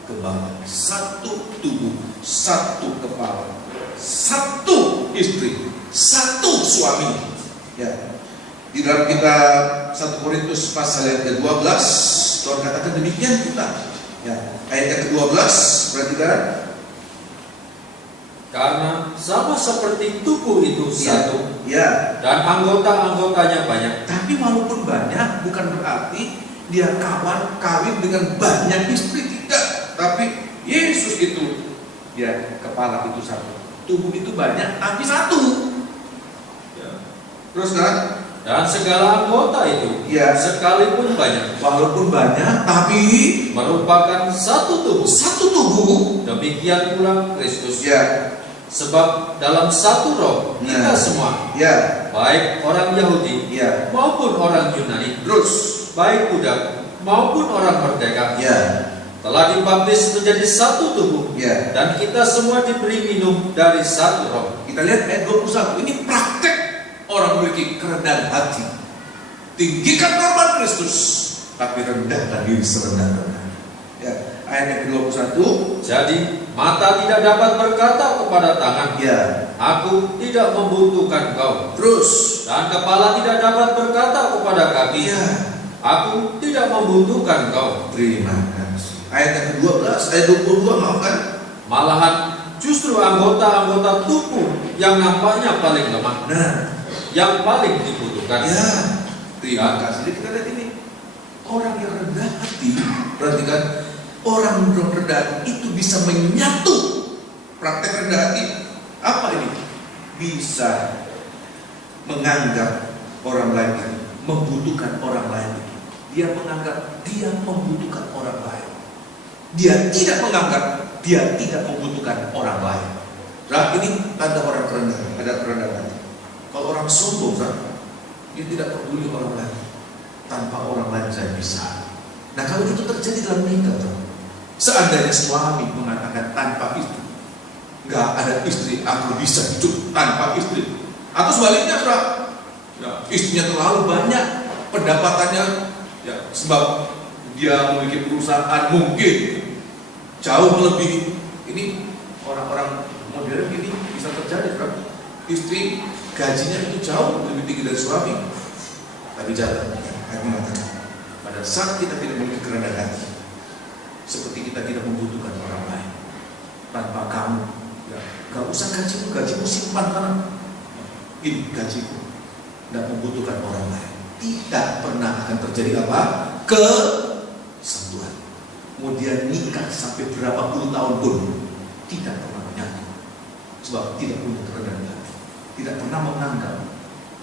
gembala, satu tubuh, satu kepala, satu istri, satu suami. Ya. Di dalam kitab 1 Korintus pasal yang ke-12, Tuhan katakan demikian kita. Ya, ayat yang ke-12, perhatikan. Karena sama seperti tubuh itu satu, ya, dan anggota-anggotanya banyak. Tapi walaupun banyak, bukan berarti dia kawin dengan banyak istri, tidak. Tapi Yesus itu, ya, kepala itu satu, tubuh itu banyak, tapi satu. Ya. Terus kan? Dan segala anggota itu, ya, sekalipun banyak, walaupun banyak, tapi merupakan satu tubuh. Satu tubuh. Demikian pula Kristus. Ya. Sebab dalam satu roh kita semua, ya, baik orang Yahudi, ya, maupun orang Yunani, terus baik budak maupun orang merdeka, ya, telah dibaptis menjadi satu tubuh, ya, dan kita semua diberi minum dari satu roh. Kita lihat ayat 21. Ini praktek orang memiliki kerendahan hati. Tinggikan norma Kristus, tapi rendahkan diri serendah-rendahnya. Ya, ayat yang ke-21. Jadi mata tidak dapat berkata kepada tangan, ya, aku tidak membutuhkan kau. Terus, dan kepala tidak dapat berkata kepada kaki, ya, aku tidak membutuhkan kau. Terima kasih. Ayat yang ke-12, ayat 22, maafkan. Malahan justru anggota-anggota tubuh yang nampaknya paling lemah, Nah, yang paling dibutuhkan. ya, terima kasih. Jadi kita lihat ini, orang yang rendah hati, perhatikan, orang yang rendah hati itu bisa menyatu. Praktek rendah hati apa ini? Bisa menganggap orang lain itu membutuhkan orang lain itu. Dia menganggap dia membutuhkan orang lain. Dia tidak menganggap dia tidak membutuhkan orang lain. Nah, ini tanda orang rendah, ada kerendahan hati. Kalau orang sombong, dia tidak peduli orang lain. Tanpa orang lain saya bisa. Nah, kalau itu terjadi dalam nikah, seandainya suami mengatakan tanpa istri, nggak ada istri, aku bisa hidup tanpa istri. Atau sebaliknya, ya, istrinya terlalu banyak, pendapatannya, ya, sebab dia memiliki perusahaan mungkin jauh melebihi. Ini orang-orang modern ini bisa terjadi, bro. Istri gajinya itu jauh lebih tinggi dari suami. Tapi jangan, saya mengatakan, pada saat kita tidak memiliki kerendahan hati, seperti kita tidak membutuhkan orang lain. Tanpa kamu, ya, gak usah gajimu simpan karena ini gajiku, tidak membutuhkan orang lain. tidak pernah akan terjadi apa? Kesatuan. Kemudian nikah sampai berapa puluh tahun pun tidak pernah menyatu. Sebab tidak punya kerendahan hati, tidak pernah menganggap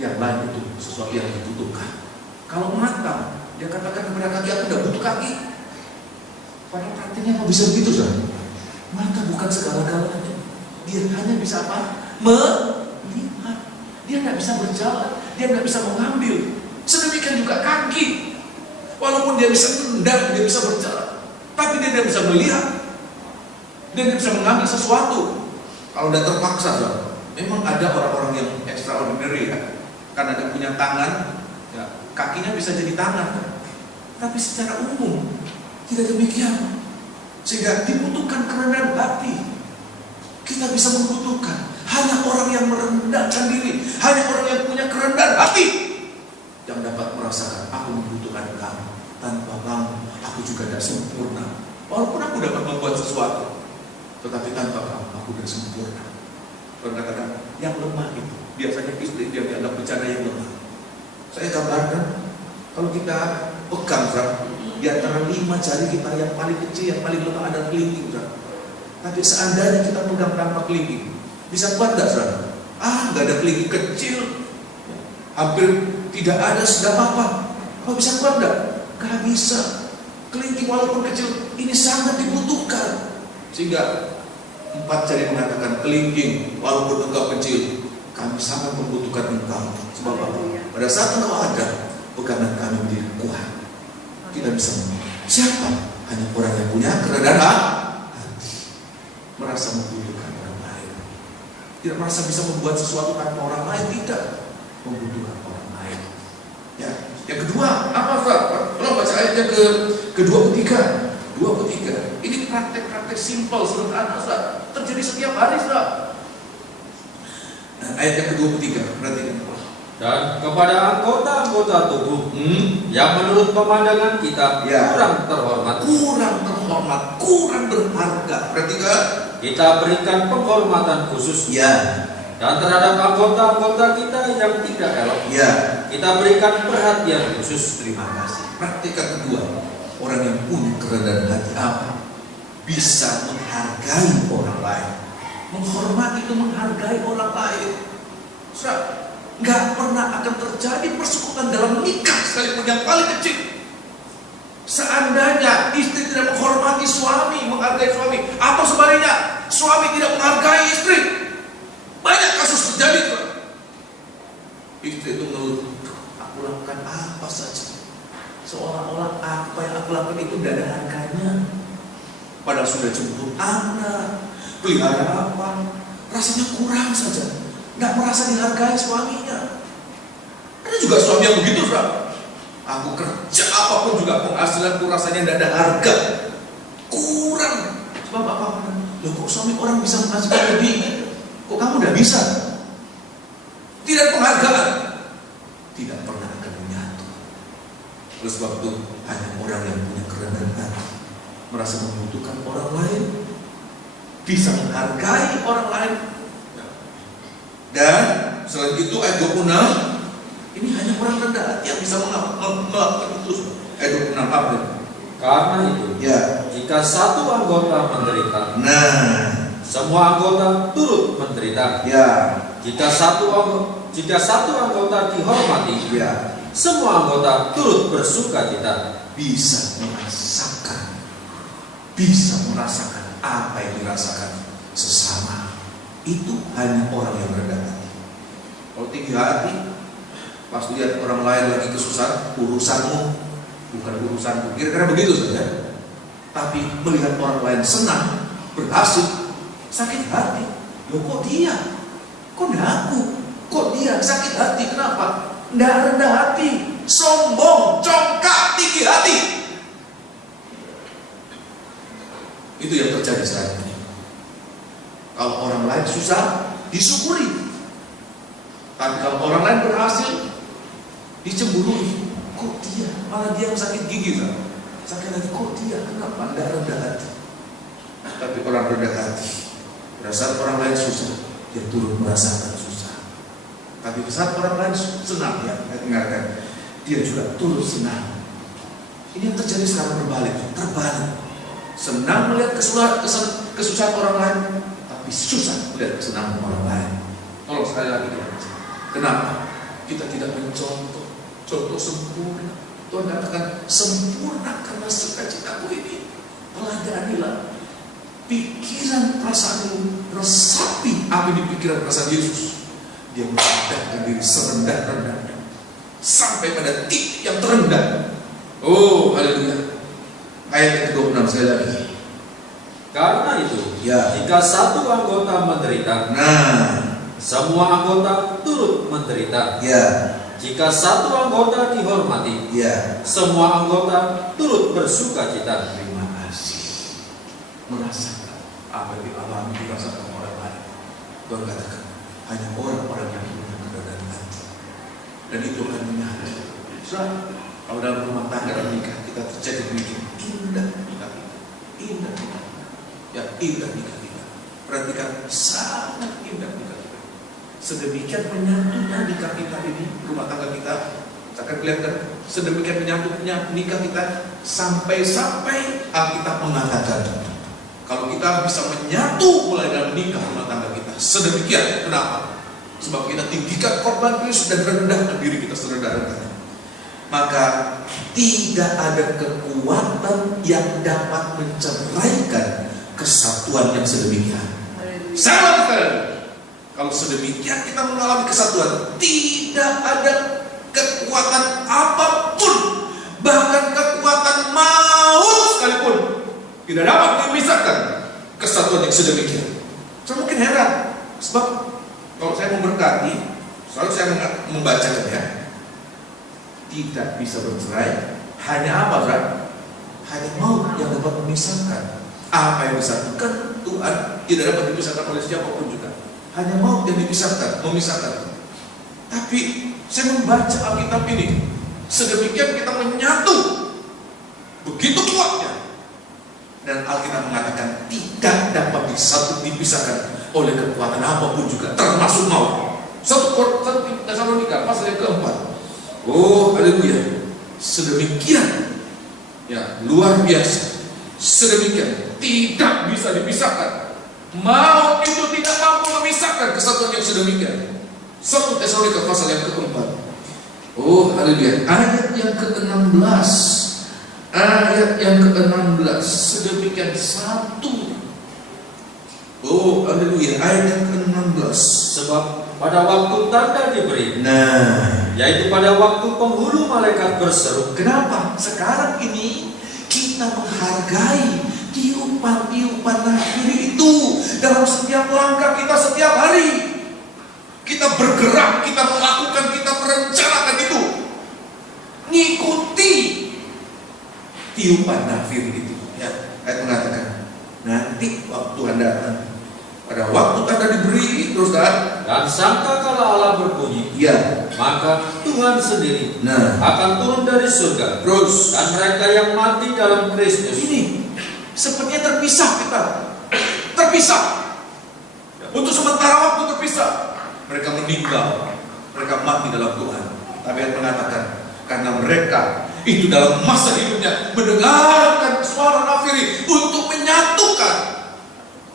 yang lain itu sesuatu yang dibutuhkan. Kalau mata, dia katakan kepada kaki, aku tidak butuh kaki. Padahal praktiknya kok bisa begitu, saudara? Mata bukan segala-galanya. Dia hanya bisa apa? Melihat. Dia tidak bisa berjalan, dia tidak bisa mengambil. Sedemikian juga kaki. Walaupun dia bisa menendang, dia bisa berjalan, tapi dia tidak bisa melihat. Dia tidak bisa mengambil sesuatu. Kalau tidak terpaksa, saudara. Memang ada orang-orang yang extraordinary ya. Karena dia punya tangan, ya, kakinya bisa jadi tangan. Tapi secara umum tidak demikian. Sehingga dibutuhkan kerendahan hati. Kita bisa membutuhkan hanya orang yang merendahkan diri, hanya orang yang punya kerendahan hati yang dapat merasakan, aku membutuhkan kamu. Tanpa kamu, aku juga tidak sempurna. Walaupun aku dapat membuat sesuatu, tetapi tanpa kamu, aku tidak sempurna. Orang katakan, yang lemah itu biasanya istri yang dianggap bencana yang lemah. Saya gambarkan, kalau kita pegang di antara 5 jari kita yang paling kecil, yang paling lemah adalah kelingking. Tapi seandainya kita pegang tanpa kelingking, bisa kuat tidak, saudara? Nggak ada kelingking kecil, hampir tidak ada sedap apa. Apa bisa kuat tidak? Nggak bisa. Kelingking walaupun kecil, ini sangat dibutuhkan. Sehingga 4 jari mengatakan, kelingking walaupun engkau kecil, kami sangat membutuhkan engkau. Sebab apa? Pada saat engkau ada, pegangan kami menjadi kuat. Kita bisa siapa? Hanya orang yang punya kerendahan hati, merasa membutuhkan orang lain, tidak merasa bisa membuat sesuatu tanpa orang lain, tidak membutuhkan orang lain. Ya, yang kedua apa, Pak? Kalau baca ayatnya kedua ketiga, 2 ketiga. Ini praktek-praktek simpel, sederhana, Ustaz. Terjadi setiap hari, Ustaz. Nah, ayat yang kedua ketiga, perhatikan. Dan kepada anggota-anggota tubuh yang menurut pemandangan kita kurang terhormat, kurang berharga, perhatikan, kita berikan penghormatan khusus. Dan terhadap anggota-anggota kita yang tidak elok, kita berikan perhatian khusus. Terima kasih. Praktika kedua, orang yang punya kerendahan hati apa? Bisa menghargai orang lain. Menghormati itu menghargai orang lain. Nggak pernah akan terjadi persekutuan dalam nikah sekalipun yang paling kecil. Seandainya istri tidak menghormati suami, menghargai suami, atau sebaliknya suami tidak menghargai istri, banyak kasus terjadi. Istri itu mengeluh, aku lakukan apa saja, seolah-olah apa yang aku lakukan itu tidak ada harganya. Padahal sudah jemput anak, pelihara apa, rasanya kurang saja. Nggak merasa dihargai suaminya. Ada juga suami yang begitu, Bro. Aku kerja apapun juga penghasilanku rasanya tidak ada harga, kurang. Sebab apa? Loh, kok suami orang bisa menghasilkan lebih, kok kamu tidak bisa? Tidak penghargaan, tidak pernah akan menyatu. Oleh sebab itu hanya orang yang punya kerendahan hati, merasa membutuhkan orang lain, bisa menghargai orang lain. Dan selain itu ayat 26, ini hanya orang rendah hati yang bisa melakukan itu. Ayat 26 apa? Karena itu, jika satu anggota menderita, semua anggota turut menderita. Jika satu anggota dihormati, semua anggota turut bersukacita. Bisa merasakan apa yang dirasakan sesama. Itu hanya orang yang rendah hati. Kalau tinggi hati, pas lihat orang lain lagi kesusahan, urusanmu bukan urusanku. Kira-kira begitu saja. Tapi melihat orang lain senang, berhasil, sakit hati. Loh, kok dia? Kok enggak aku? Kok dia sakit hati? Kenapa? Enggak rendah hati, sombong, congkak, tinggi hati. Itu yang terjadi sekarang ini. Kalau orang lain susah, disyukuri. Tapi kalau orang lain berhasil, dicemburui. Kok dia? Malah dia yang sakit gigi, kan? Sakit hati, kok dia? Kenapa? Tidak rendah hati. Tapi orang rendah hati, pada saat orang lain susah, dia turut merasakan susah. Tapi saat orang lain senang, ya, ingatkan. dia juga turut senang. Ini yang terjadi sekarang terbalik. Senang melihat kesusahan orang lain, tapi susah melihat kesenangan orang lain. Tolong sekali lagi, kenapa kita tidak mencontoh contoh sempurna? Tuhan katakan, sempurna karena sukacitaku ini. Peladanilah pikiran perasaanmu, resapi apa di pikiran perasaan Yesus. Dia merendahkan diri serendah-rendahnya sampai pada titik yang terendah. Oh, haleluya. Ayat ke-26 sekali lagi. Karena itu, jika satu anggota menderita, semua anggota turut menderita. Jika satu anggota dihormati, semua anggota turut bersukacita. Terima kasih. Merasakan apa yang dialami, dirasakan orang lain. Tuhan katakan, hanya orang-orang yang punya kerendahan hati, dan itu akan menyatu. Kalau dalam rumah tangga dan nikah kita terjadi demikian, indah nikah kita, indah nikah, ya indah nikah kita. Perhatikan, sangat indah nikah kita. Sedemikian menyatunya nikah kita ini, rumah tangga kita akan kelihatan. Sedemikian menyatunya nikah kita sampai Alkitab mengatakan, kalau kita bisa menyatu mulai dalam nikah rumah tangga kita, sedemikian. Kenapa? Sebab kita tinggikan korban Kristus dan rendahkan diri kita serendah-rendahnya. Maka tidak ada kekuatan yang dapat menceraikan kesatuan yang sedemikian. Sama sekali. Kalau sedemikian kita mengalami kesatuan, tidak ada kekuatan apapun, bahkan kekuatan maut sekalipun, tidak dapat memisahkan kesatuan yang sedemikian. Saya mungkin heran, sebab kalau saya memberkati, selalu saya membacakan ya, tidak bisa bercerai, hanya apa, Zat? Hanya maut yang dapat memisahkan. Apa yang disatukan Tuhan tidak dapat dipisahkan oleh siapapun juga. Hanya maut yang memisahkan. Tapi saya membaca Alkitab ini, sedemikian kita menyatu, begitu kuatnya. Dan Alkitab mengatakan tidak dapat dipisahkan oleh kekuatan apapun juga, termasuk maut. 1 Tesalonika pasal yang keempat. Oh, haleluya. Sedemikian, ya, luar biasa. Sedemikian, tidak bisa dipisahkan. Maut itu tidak mampu memisahkan kesatuan yang sedemikian. 1 Tesalonika pasal yang keempat. Oh, haleluya. Ayat yang ke-16. Ayat yang ke-16. Sedemikian satu. Oh, haleluya. Ayat yang ke-16. Sebab pada waktu tanda diberi, yaitu pada waktu penghulu malaikat berseru. Kenapa? Sekarang ini kita menghargai tiupan-tiupan nafiri itu dalam setiap langkah kita setiap hari. Kita bergerak, kita melakukan, kita merencanakan itu. Ngikuti tiupan nafiri itu. Ya, ayat mengatakan, nanti waktu Tuhan datang, pada waktu tanda diberi, terus dan sangkakala Allah berbunyi, maka Tuhan sendiri akan turun dari surga, terus, dan mereka yang mati dalam Kristus. Ini sepertinya terpisah untuk sementara waktu terpisah. Mereka meninggal, mereka mati dalam Tuhan. Tapi yang mengatakan, karena mereka itu dalam masa hidupnya mendengarkan suara nafiri untuk menyatukan.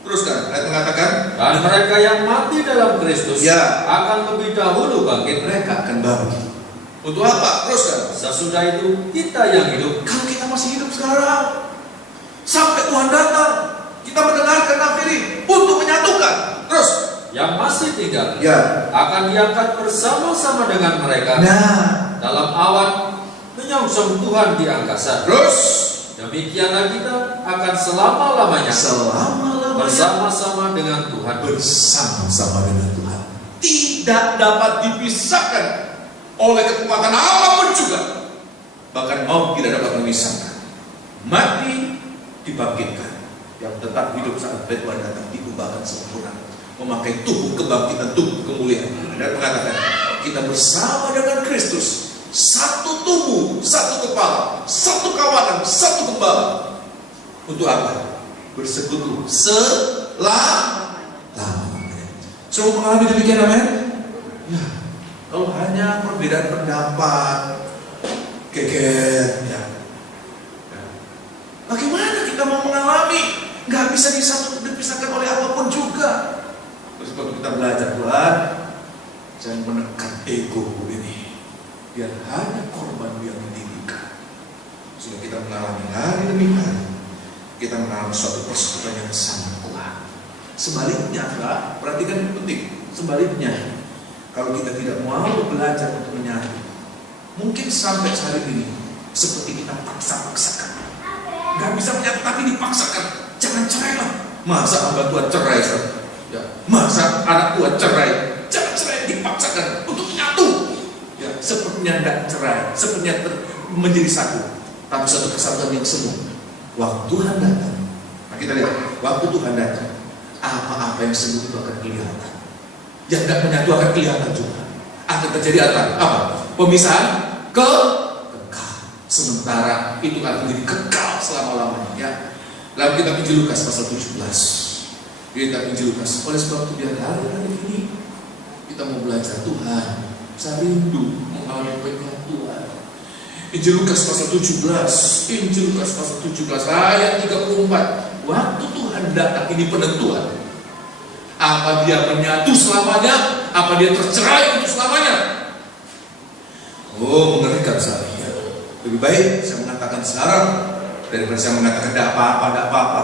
Teruskan, ayat mengatakan, dan mereka yang mati dalam Kristus akan lebih dahulu bangkit. Mereka akan bangkit. Untuk apa? Teruskan. Sesudah itu kita yang hidup, kalau kita masih hidup sekarang, sampai Tuhan datang, kita mendengarkan nafiri untuk menyatukan. Terus, yang masih tinggal akan diangkat bersama-sama dengan mereka dalam awan menyongsong Tuhan di angkasa. Terus, demikianlah kita akan selama-lamanya bersama-sama dengan Tuhan. Bersama-sama dengan Tuhan. Tidak dapat dipisahkan oleh kekuatan apapun juga. Bahkan maut tidak dapat memisahkan. Mati, dibangkitkan. Yang tetap hidup saat Tuhan datang diubahkan sempurna, memakai tubuh kebangkitan, tubuh kemuliaan. Dan mengatakan, kita bersama dengan Kristus, satu tubuh, satu kepala, satu kawanan, satu gembala. Untuk apa? Bersekutu selamanya. Semua mengalami demikian, amin. Ya, kalau hanya perbedaan pendapat, geger. Ya. Bagaimana kita mau mengalami? Gak bisa dipisahkan oleh apapun juga. Terus kalau kita belajar, Tuhan, jangan menekan ego ini, biar hanya korban yang meninggikan. Sehingga kita mengalami hari demi hari, kita mengalami suatu persekutuan yang sangat kuat. Sebaliknya, perhatikan yang penting. Sebaliknya, kalau kita tidak mau belajar untuk menyatu, mungkin sampai hari ini seperti kita paksa-paksakan. Gak bisa menyatu tapi dipaksakan. Jangan cerai lah. Masa hamba Tuhan cerai? Ya. Masa anak Tuhan cerai? Jangan cerai, dipaksakan untuk menyatu. Ya. Sepertinya tidak cerai, sepertinya menjadi satu, tapi satu kesatuan yang semu. Waktu Tuhan datang, nah kita lihat, waktu Tuhan datang, apa-apa yang semu itu akan kelihatan. Yang tidak menyatu akan kelihatan juga. Akan terjadi apa? Pemisahan kekal. Sementara itu akan menjadi kekal selama-lamanya. Ya. Lalu kita pinjil Lukas pasal 17. Kita pinjil Lukas. Oleh sebab itu biar hari-hari ini kita mau belajar Tuhan. Saya rindu mengalami penyatuan. Injil Lukas pasal 17. Injil Lukas pasal 17 ayat 34. Waktu Tuhan datang ini penentuan. Apa dia menyatu selamanya? Apa dia tercerai untuk selamanya? Oh, mengerikan sekali. Lebih baik saya mengatakan sekarang daripada saya mengatakan tidak apa-apa.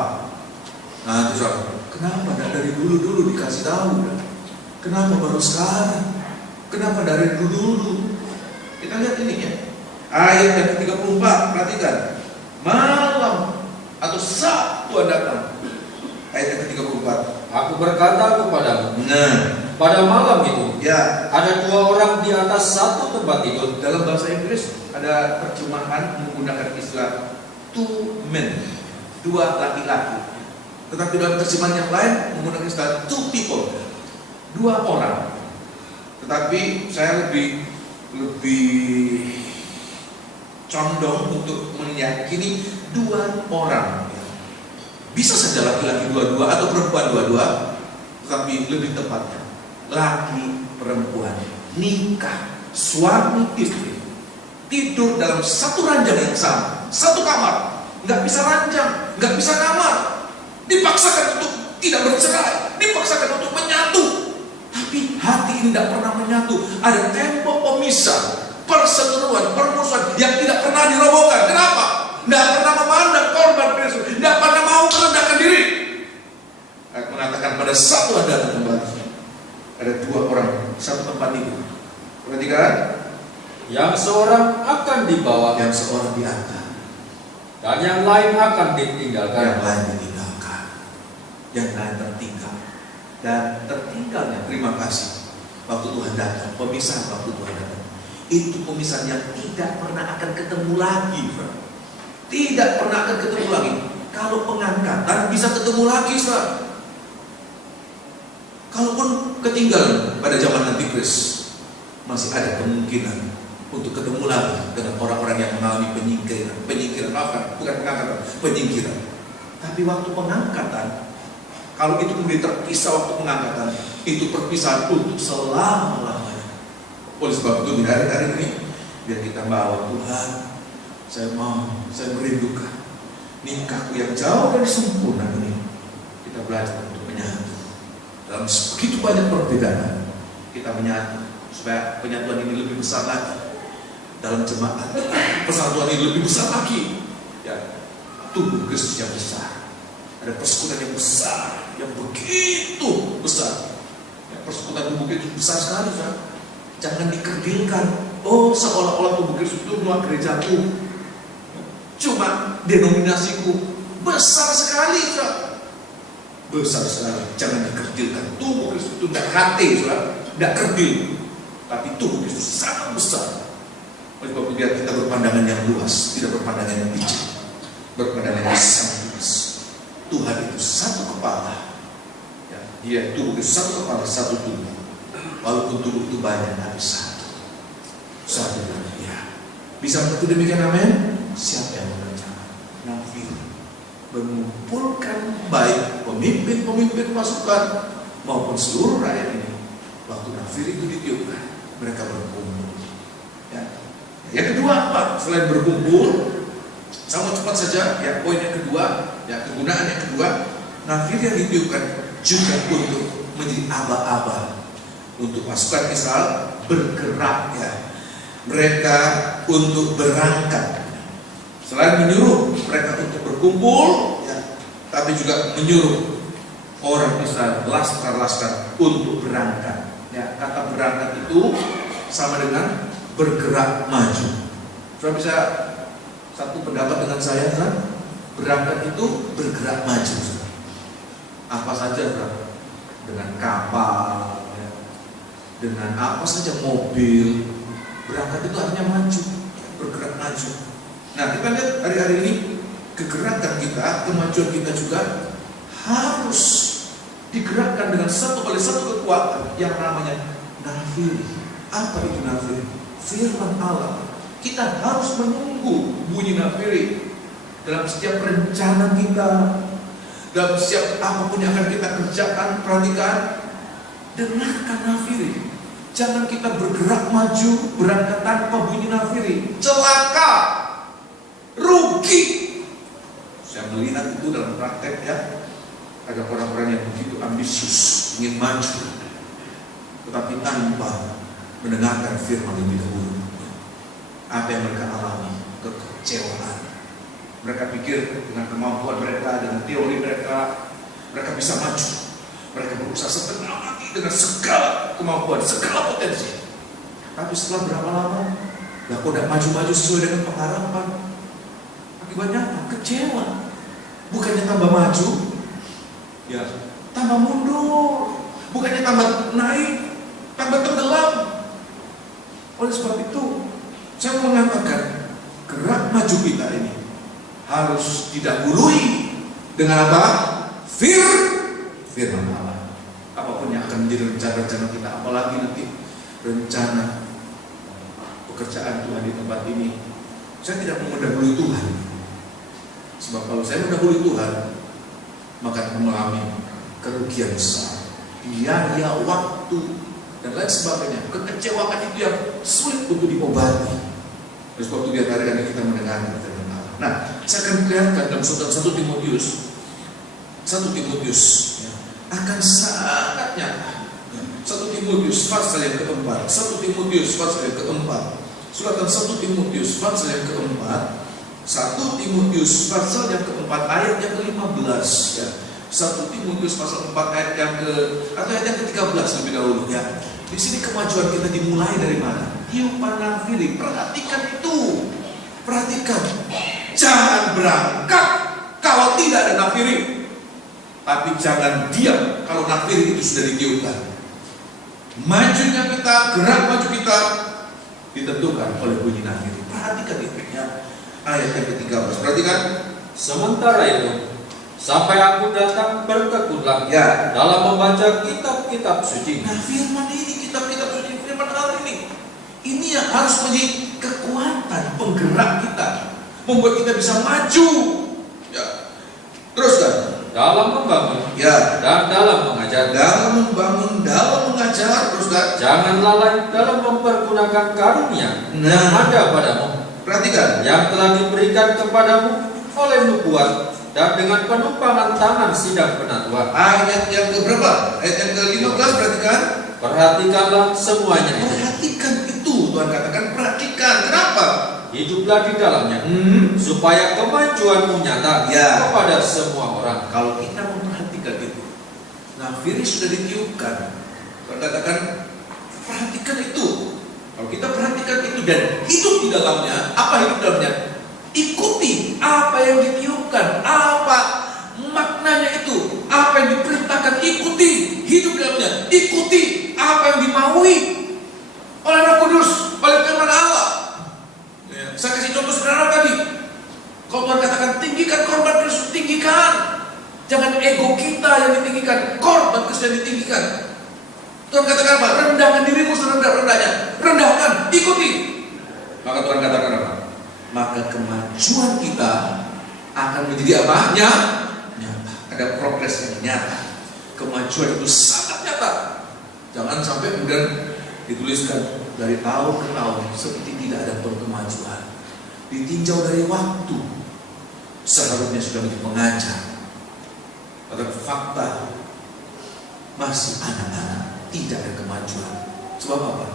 Nah, itu soal. Kenapa dari dulu dikasih tahu? Kenapa baru sekarang? Kenapa dari dulu? Kita lihat ini ya. Ayat yang ke-34, perhatikan. Malam atau saat Tuhan datang. Ayat yang ke-34. Aku berkata kepadamu, pada malam itu, ya, ada dua orang di atas satu tempat tidur. Dalam bahasa Inggris ada terjemahan menggunakan istilah two men, dua laki-laki. Tetapi dalam terjemahan yang lain menggunakan istilah two people, dua orang. Tetapi saya lebih condong untuk meyakini dua orang. Bisa saja laki-laki dua-dua atau perempuan dua-dua, tetapi lebih tepatnya laki perempuan nikah, suami istri tidur dalam satu ranjang yang sama, satu kamar, nggak bisa ranjang, nggak bisa kamar, dipaksakan untuk tidak bercerai, dipaksakan untuk menyatu, tapi hati ini tidak pernah menyatu. Ada tembok pemisah, perseteruan, permusuhan yang tidak pernah dirobohkan. Kenapa? Tidak pernah memandang korban Kristus, tidak pernah mau merendahkan diri. Aku mengatakan pada satu ada kembali. Ada dua orang, satu tempat itu. Perhatikan. Yang seorang akan dibawa, yang seorang diangkat, dan yang lain akan ditinggalkan. Yang lain ditinggalkan, yang lain tertinggal. Dan tertinggalnya, terima kasih. Waktu Tuhan datang, pemisahan waktu Tuhan datang. Itu pemisahan yang tidak pernah akan ketemu lagi, Pak. Tidak pernah akan ketemu lagi. Kalau pengangkatan bisa ketemu lagi, Pak. Kalaupun ketinggalan pada zaman Antikris, masih ada kemungkinan untuk ketemu lagi dengan orang-orang yang mengalami penyingkiran, bukan pengangkatan, penyingkiran. Tapi waktu pengangkatan, kalau itu kemudian terpisah waktu pengangkatan, itu perpisahan untuk selama-lamanya. Oleh sebab itu di hari-hari ini, biar kita bawa Tuhan, saya merindukan nikahku yang jauh dari sempurna ini. Kita belajar untuk menyatu. Dalam begitu banyak perbedaan, kita menyatu supaya penyatuan ini lebih besar lagi. Dalam jemaat, persatuan ini lebih besar lagi. Ya, tubuh Kristus yang besar. Ada persekutuan yang besar, yang begitu besar. Ya, persekutuan tubuh Kristus besar sekali, kan? Jangan dikerdilkan. Oh, seolah-olah tubuh Kristus itu luar gerejaku. Cuma denominasiku besar sekali, kan? Besar sekali. Jangan dikerdilkan. Tubuh Kristus itu tidak kate, tidak kerdil. Tapi tubuh Kristus sangat besar. Oleh sebab itu biar kita berpandangan yang luas, tidak berpandangan yang kecil, berpandangan yang sangat luas. Tuhan itu satu kepala. Ya, dia tubuh Kristus satu kepala, satu tubuh. Walaupun tubuh itu banyak, tapi satu tubuh. Ya. Bisa mengerti demikian, amin? Siapa yang mengerjakan? Nafir mengumpulkan baik pemimpin-pemimpin pasukan maupun seluruh rakyat ini. Waktu nafir itu ditiupkan, mereka berkumpul. Ya. Yang kedua apa? Selain berkumpul, sama cepat saja. Ya, poin yang kedua, ya kegunaan yang kedua, nafir yang ditiupkan juga untuk menjadi aba-aba untuk pasukan Israel bergerak ya. Mereka untuk berangkat. Selain menyuruh mereka untuk berkumpul, ya, tapi juga menyuruh orang Israel, laskar-laskar untuk berangkat. Ya, kata berangkat itu sama dengan bergerak maju. Saudara bisa satu pendapat dengan saya, kan? Berangkat itu bergerak maju. Apa saja, saudara? Dengan kapal, ya, dengan apa saja, mobil. Berangkat itu artinya maju, bergerak maju. Nah, kita lihat hari-hari ini kegerakan kita, kemajuan kita juga harus digerakkan dengan satu kekuatan yang namanya nafiri. Apa itu nafiri? Firman Allah. Kita harus menunggu bunyi nafiri dalam setiap rencana kita, dalam setiap apapun yang akan kita kerjakan. Perhatikan, dengarkan nafiri. Jangan kita bergerak maju, berangkat tanpa bunyi nafiri. Celaka, rugi. Saya melihat itu dalam praktek, ya. Ada orang-orang yang begitu ambisius, ingin maju, tetapi tanpa mendengarkan firman lebih dahulu. Apa yang mereka alami? Kekecewaan. Mereka pikir dengan kemampuan mereka, dengan teori mereka, mereka bisa maju. Mereka berusaha setengah mati dengan segala kemampuan, segala potensi. Tapi setelah berapa lama, kok tidak maju-maju sesuai dengan pengharapan. Akibatnya apa? Kecewa. Bukannya tambah maju, ya tambah mundur. Bukannya tambah naik, tambah tenggelam. Oleh sebab itu, saya mengatakan gerak maju kita ini harus didahului dengan apa? Firman Allah. Apapun yang akan menjadi rencana-rencana kita, apalagi nanti rencana pekerjaan Tuhan di tempat ini, saya tidak mau mendahului Tuhan. Sebab kalau saya mendahului Tuhan, maka akan mengalami kerugian besar, biaya, waktu, dan lain sebagainya. Kekecewaan itu yang sulit untuk diobati. Oleh sebab itu biarkan kita mendengarkan firman Allah. Nah, saya akan perlihatkan dalam 1 Timotius ya, akan sangat nyata. 1 Timotius pasal yang keempat. 1 Timotius pasal yang keempat. Suratan 1 Timotius pasal yang keempat. 1 Timotius pasal yang keempat ayat yang ke-15 ya. 1 Timotius pasal 4 ayat yang ke-13 lebih dahulu ya. Di sini kemajuan kita dimulai dari mana? Tiupan nafiri. Perhatikan itu. Perhatikan. Jangan berangkat kalau tidak ada nafiri. Tapi jangan diam kalau nafiri itu sudah ditiupkan. Majunya kita, gerak maju kita ditentukan oleh bunyi nafiri. Perhatikan itu ya. Ayat yang ke-13. Perhatikan. Sementara itu, sampai aku datang, bertekunlah ya dalam membaca kitab-kitab suci. Nah, firman ini, kitab-kitab suci, firman Allah ini yang harus menjadi kekuatan penggerak kita, membuat kita bisa maju. Ya. Teruskan. Dalam membangun ya dan dalam mengajar. Dalam membangun, dalam mengajar. Teruskan. Jangan lalai dalam mempergunakan karunia yang ada padamu. Perhatikan. Yang telah diberikan kepadamu oleh nubuat dan dengan penumpangan tangan sidang penatua. Ayat yang keberapa? Ayat yang ke-15. Perhatikan. Perhatikanlah semuanya itu. Perhatikan itu. Tuhan katakan perhatikan. Kenapa? Hiduplah di dalamnya, supaya kemajuanmu nyata kepada semua orang. Kalau kita memperhatikan itu, nafiri sudah ditiupkan. Tuhan katakan perhatikan itu. Kalau kita perhatikan itu dan hidup di dalamnya, apa hidup dalamnya? Ikuti apa yang ditiupkan, apa maknanya itu, apa yang diperintahkan, ikuti, hidup dalamnya, ikuti apa yang dimaui oleh Roh Kudus, oleh firman Allah. Ya, saya kasih contoh sederhana tadi. Kalau Tuhan katakan tinggikan korban Kristus, tinggikan. Jangan ego kita yang ditinggikan, korban Kristus yang ditinggikan. Tuhan katakan apa? Rendahkan dirimu serendah-rendahnya, rendahkan, ikuti. Maka Tuhan katakan apa? Maka kemajuan kita akan menjadi apa? Nyata. Ada progres yang nyata. Kemajuan itu sangat nyata. Jangan sampai kemudian dituliskan dari tahun ke tahun seperti tidak ada kemajuan. Ditinjau dari waktu, seharusnya sudah menjadi pengajar. Tetapi fakta masih anak-anak, tidak ada kemajuan. Sebab apa?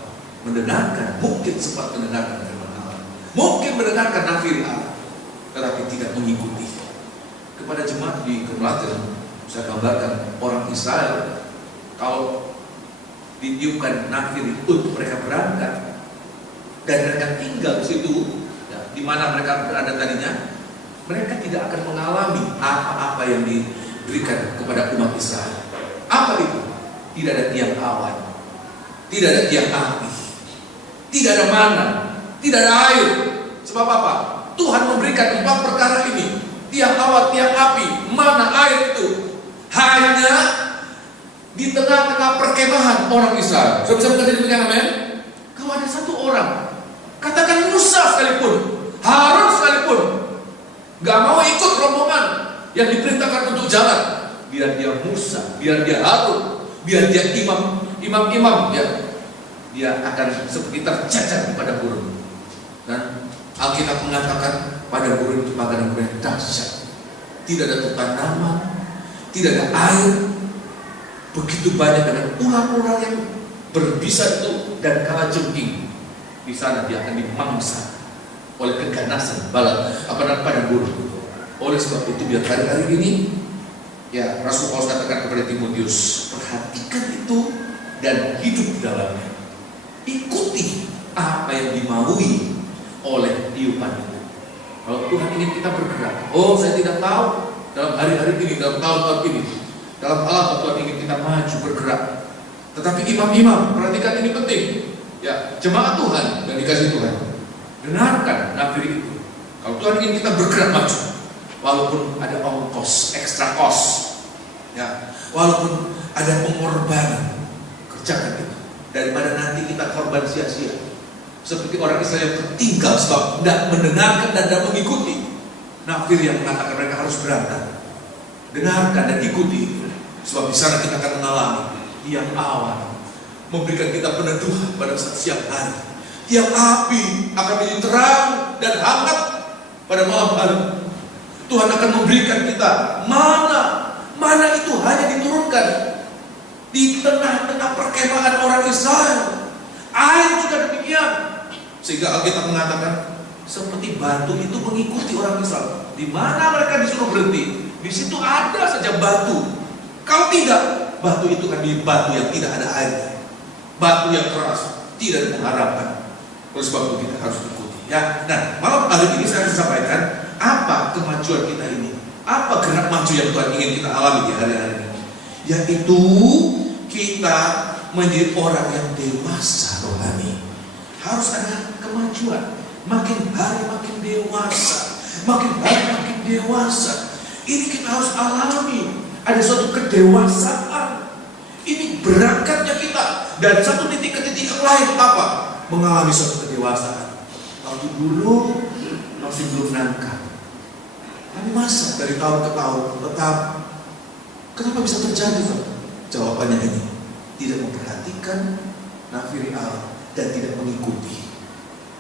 Mendengarkan, mungkin sempat mendengarkan firman Allah, mungkin mendengarkan nafiri Allah, tetapi tidak mengikuti. Kepada jemaat di Kemelatian, saya gambarkan orang Israel, kalau ditiupkan nafiri untuk mereka berangkat dan mereka tinggal di situ, ya, di mana mereka berada tadinya, mereka tidak akan mengalami apa-apa yang diberikan kepada umat Israel. Apa itu? Tidak ada tiang awan, tidak ada tiang api, tidak ada mana, tidak ada air. Sebab apa? Tuhan memberikan 4 perkara ini: tiang awan, tiang api, mana, air itu hanya di tengah-tengah perkemahan orang Israel. Sudah bisa mengerti demikian, amin? Kalau ada satu orang, katakan Musa sekalipun, Harun sekalipun, gak mau ikut rombongan yang diperintahkan untuk jalan, biar dia Musa, biar dia Harun, biar dia imam-imam, ya, dia akan seperti tercacar pada gurun. Dan Alkitab mengatakan pada gurun itu makanan yang dahsyat, tidak ada tanaman, tidak ada air, begitu banyak dengan ular-ular yang berbisa itu dan kalajengking. Di sana dia akan dimangsa oleh keganasan pada gurun. Oleh sebab itu biar hari-hari ini, ya, Rasul Paulus katakan kepada Timotius, perhatikan itu dan hidup di dalamnya. Ikuti apa yang dimaui oleh tiupan itu. Kalau Tuhan ingin kita bergerak, saya tidak tahu dalam hari-hari ini, dalam tahun-tahun ini, dalam hal Tuhan ingin kita maju bergerak. Tetapi imam-imam, perhatikan ini penting. Ya, jemaat Tuhan yang dikasih Tuhan, dengarkan nafiri itu. Kalau Tuhan ingin kita bergerak maju, walaupun ada ongkos, ekstra kos, ya, walaupun ada pengorbanan, kerjakan itu. Daripada nanti kita korban sia-sia, seperti orang Israel yang tertinggal sebab tidak mendengarkan dan tidak mengikuti nafir yang mengatakan mereka harus berangkat. Dengarkan dan ikuti, sebab di sana kita akan mengalami tiang awan memberikan kita peneduhan pada saat siang hari. Tiang api akan menjadi terang dan hangat pada malam hari. Tuhan akan memberikan kita mana itu hanya diturunkan di tengah-tengah perkemahan orang Israel. Air juga demikian, sehingga Alkitab mengatakan seperti batu itu mengikuti orang Israel. Di mana mereka disuruh berhenti, di situ ada saja batu. Kalau tidak, batu itu kan di batu yang tidak ada airnya, batu yang keras, tidak ada pengharapan. Oleh sebab itu kita harus ikuti, ya. Nah, malam hari ini saya sampaikan apa kemajuan kita ini, apa gerak maju yang Tuhan ingin kita alami di hari-hari ini, yaitu kita menjadi orang yang dewasa rohani. Harus ada kemajuan, makin hari makin dewasa, makin hari makin dewasa. Ini kita harus alami. Ada suatu kedewasaan. Ini berangkatnya kita dan satu titik ke titik yang lain apa? Mengalami suatu kedewasaan. Kalau dulu masih belum nangka, tapi masa dari tahun ke tahun tetap. Kenapa bisa terjadi, Pak? Jawabannya ini: tidak memperhatikan nafiri Allah dan tidak mengikuti.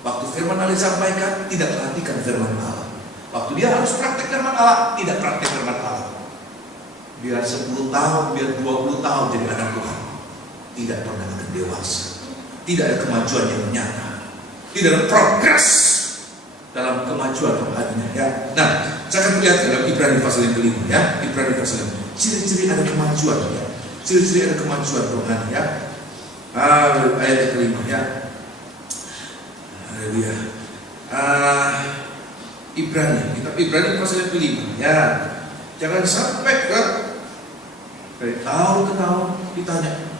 Waktu firman Allah disampaikan, tidak perhatikan firman Allah. Waktu dia harus praktek firman Allah, tidak praktek firman Allah. Biar 10 tahun, biar 20 tahun jadi anak Tuhan, tidak pernah akan dewasa. Tidak ada kemajuan yang nyata, tidak ada progres dalam kemajuan rohaninya, ya. Nah, saya akan lihat dalam Ibrani pasal yang kelima, ya. Ibrani pasal yang ciri-ciri ada kemajuan, ya. Ciri-ciri ada kemajuan rohani, ya. Ayat yang kelima, ya. Haleluya. Ibrani pasal yang kelima, ya. Jangan sampai dari tahun ke tahun ditanya,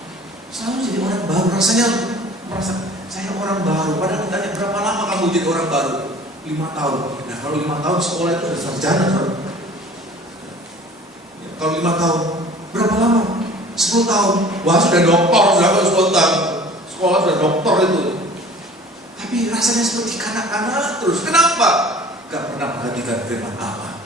selalu jadi orang baru, rasanya merasa saya orang baru. Padahal ditanya berapa lama kamu jadi orang baru? 5 tahun. Nah, kalau 5 tahun sekolah itu ada sarjana, kan? Kalau 5 tahun, berapa lama? 10 tahun. Wah, sudah doktor, sudah 10 tahun. Sekolah sudah doktor itu. Tapi rasanya seperti kanak-kanak terus. Kenapa? Gak pernah perhatikan firman Allah.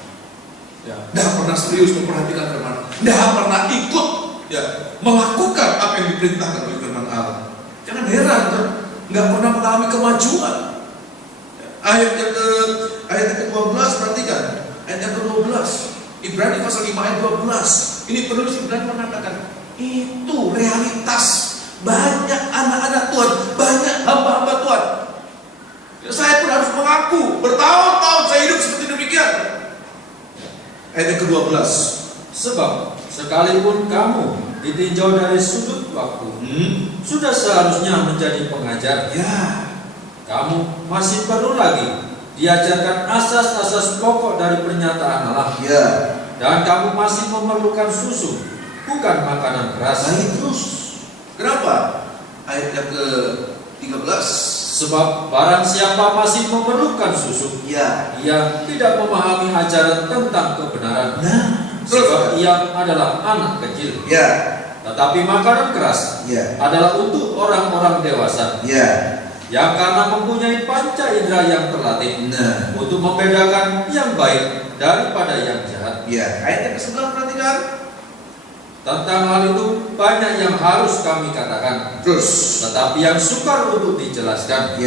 Ya, tidak pernah serius memperhatikan firman Allah. Tidak pernah ikut, ya, melakukan apa yang diperintahkan oleh firman Allah. Jangan heran, kan? nggak pernah mengalami kemajuan. Ayat yang ke-12, perhatikan. Ayat yang ke-12, Ibrani pasal 5 ayat 12. Ini penulis Ibrani mengatakan, itu realitas banyak anak-anak Tuhan, banyak hamba-hamba Tuhan. Saya pun harus mengaku, bertahun-tahun saya hidup seperti demikian. Ayat yang ke-12, sebab sekalipun kamu ditinjau dari sudut waktu, sudah seharusnya menjadi pengajar. Kamu masih perlu lagi diajarkan asas-asas pokok dari pernyataan Allah. Dan kamu masih memerlukan susu, bukan makanan keras. Terus, kenapa? Ayat yang ke-13, sebab barang siapa masih memerlukan susu, ia tidak memahami ajaran tentang kebenaran. Sebab ia adalah anak kecil. Tetapi makanan keras adalah untuk orang-orang dewasa, yang karena mempunyai panca indera yang terlatih untuk membedakan yang baik daripada yang jahat. Ayat yang ke-11, perhatikan. Tentang hal itu banyak yang harus kami katakan, tetapi yang sukar untuk dijelaskan,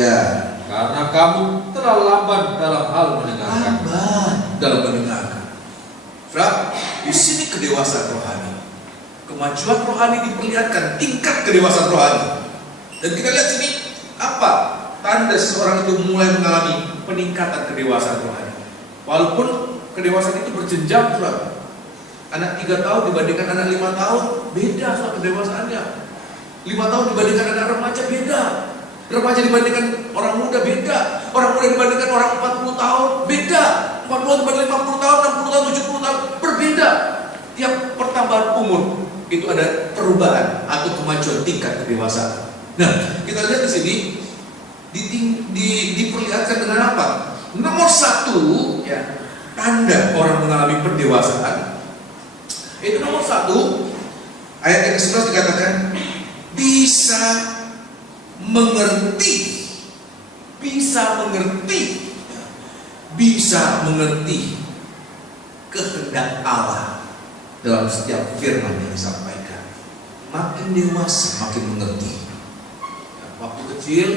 karena kamu terlalu lamban dalam hal mendengarkan. Di sini kedewasaan rohani, kemajuan rohani diperlihatkan, tingkat kedewasaan rohani. Dan kita lihat sini apa tanda seseorang itu mulai mengalami peningkatan kedewasaan rohani. Walaupun kedewasaan itu berjenjang, saudara. Anak 3 tahun dibandingkan anak 5 tahun beda soal kedewasaannya. 5 tahun dibandingkan anak remaja beda. Remaja dibandingkan orang muda beda. Orang muda dibandingkan orang 40 tahun beda. 40 dibandingkan 50 tahun, 60 tahun, 70 tahun berbeda. Tiap pertambahan umur itu ada perubahan atau kemajuan tingkat kedewasaan. Nah, kita lihat di sini diperlihatkan dengan apa? Nomor 1 tanda orang mengalami pendewasaan. Itu nomor 1, ayat yang ke-11 dikatakan bisa mengerti kehendak Allah dalam setiap firman yang disampaikan. Makin dewasa makin mengerti. Waktu kecil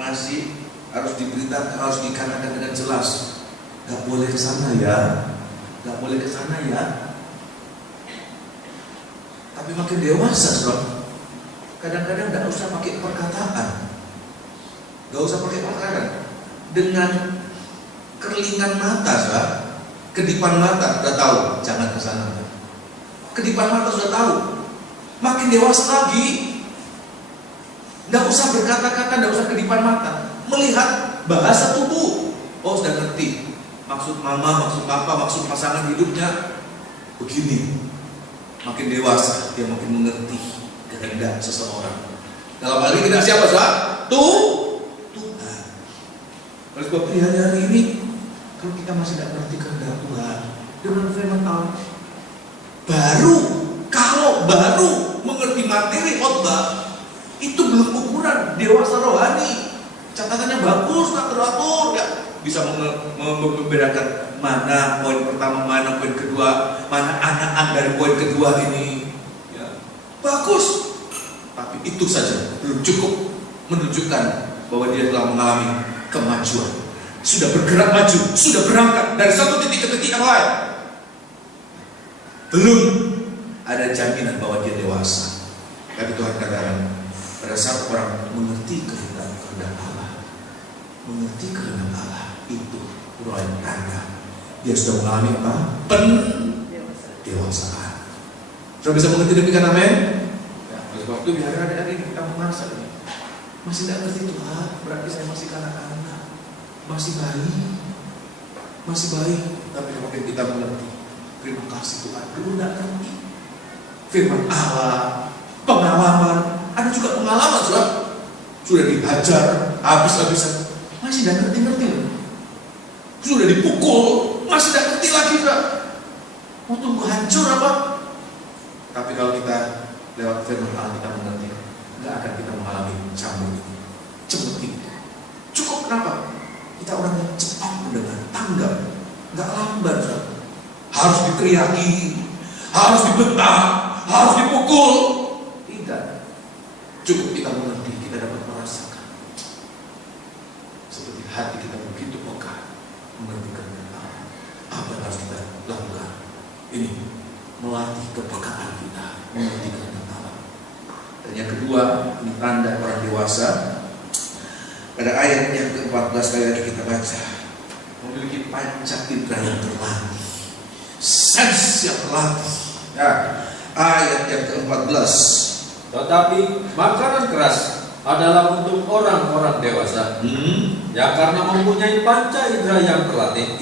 masih harus diberitakan, harus dikatakan dengan jelas, nggak boleh ke sana ya, nggak boleh ke sana ya. Tapi makin dewasa, saudara, kadang-kadang nggak usah pakai perkataan, dengan kerlingan mata, saudara, kedipan mata sudah tahu jangan ke sana. Kedipan mata sudah tahu. Makin dewasa lagi, nggak usah berkata-kata, nggak usah kedipan mata, melihat bahasa tubuh. Oh, sudah ngerti maksud mama, maksud papa, maksud pasangan hidupnya begini. Makin dewasa dia makin mengerti kehendak seseorang. Dalam hal ini kehendak siapa, saudara? Tuhan. Oleh sebab itu hari ini kalau kita masih tidak mengerti kehendak Tuhan dengan firman Allah, baru mengerti materi khotbah, itu belum ukuran dewasa rohani. Catatannya bagus, tak teratur, bisa membedakan mana poin pertama, mana poin kedua, mana anak dari poin kedua ini. Bagus, tapi itu saja belum cukup menunjukkan bahwa dia telah mengalami kemajuan. Sudah bergerak maju, sudah berangkat dari satu titik ke titik yang lain. Belum ada jaminan bahwa dia dewasa. Tapi Tuhan katakan, pada saat orang mengerti kehendak Allah, itu merupakan tanda dia sudah mengalami apa? Pendewasaan. Sudah bisa mengerti demikian, amin? Oleh sebab itu biar hari-hari kita merasa masih tidak ngerti Tuhan, berarti saya masih kanak-kanak, masih bayi. Tapi makin kita mengerti, terima kasih Tuhan. Dulu tidak ngerti firman Allah, pengalaman, ada juga pengalaman sudah dihajar habis-habisan, masih tidak ngerti. Sudah dipukul, masih tidak ngerti lagi, mau tunggu hancur apa? Tapi kalau kita lewat firman Allah kita mengerti, nggak akan kita mengalami cambuk ini, cemut ini. Cukup kenapa? Kita orang yang cepat mendengar, tanggap, nggak lambat. Harus diteriaki, harus dibentak, harus dipukul. Tidak. Cukup kita mengerti, kita dapat melatih kepekaan kita mengerti kehendak Allah. Dan yang kedua, ini tanda orang dewasa. Pada ayat yang ke-14 kali lagi kita baca, memiliki panca indera yang terlatih, sense yang terlatih. Ya, ayat yang ke-14. Tetapi makanan keras adalah untuk orang-orang dewasa, yang karena mempunyai panca indera yang terlatih,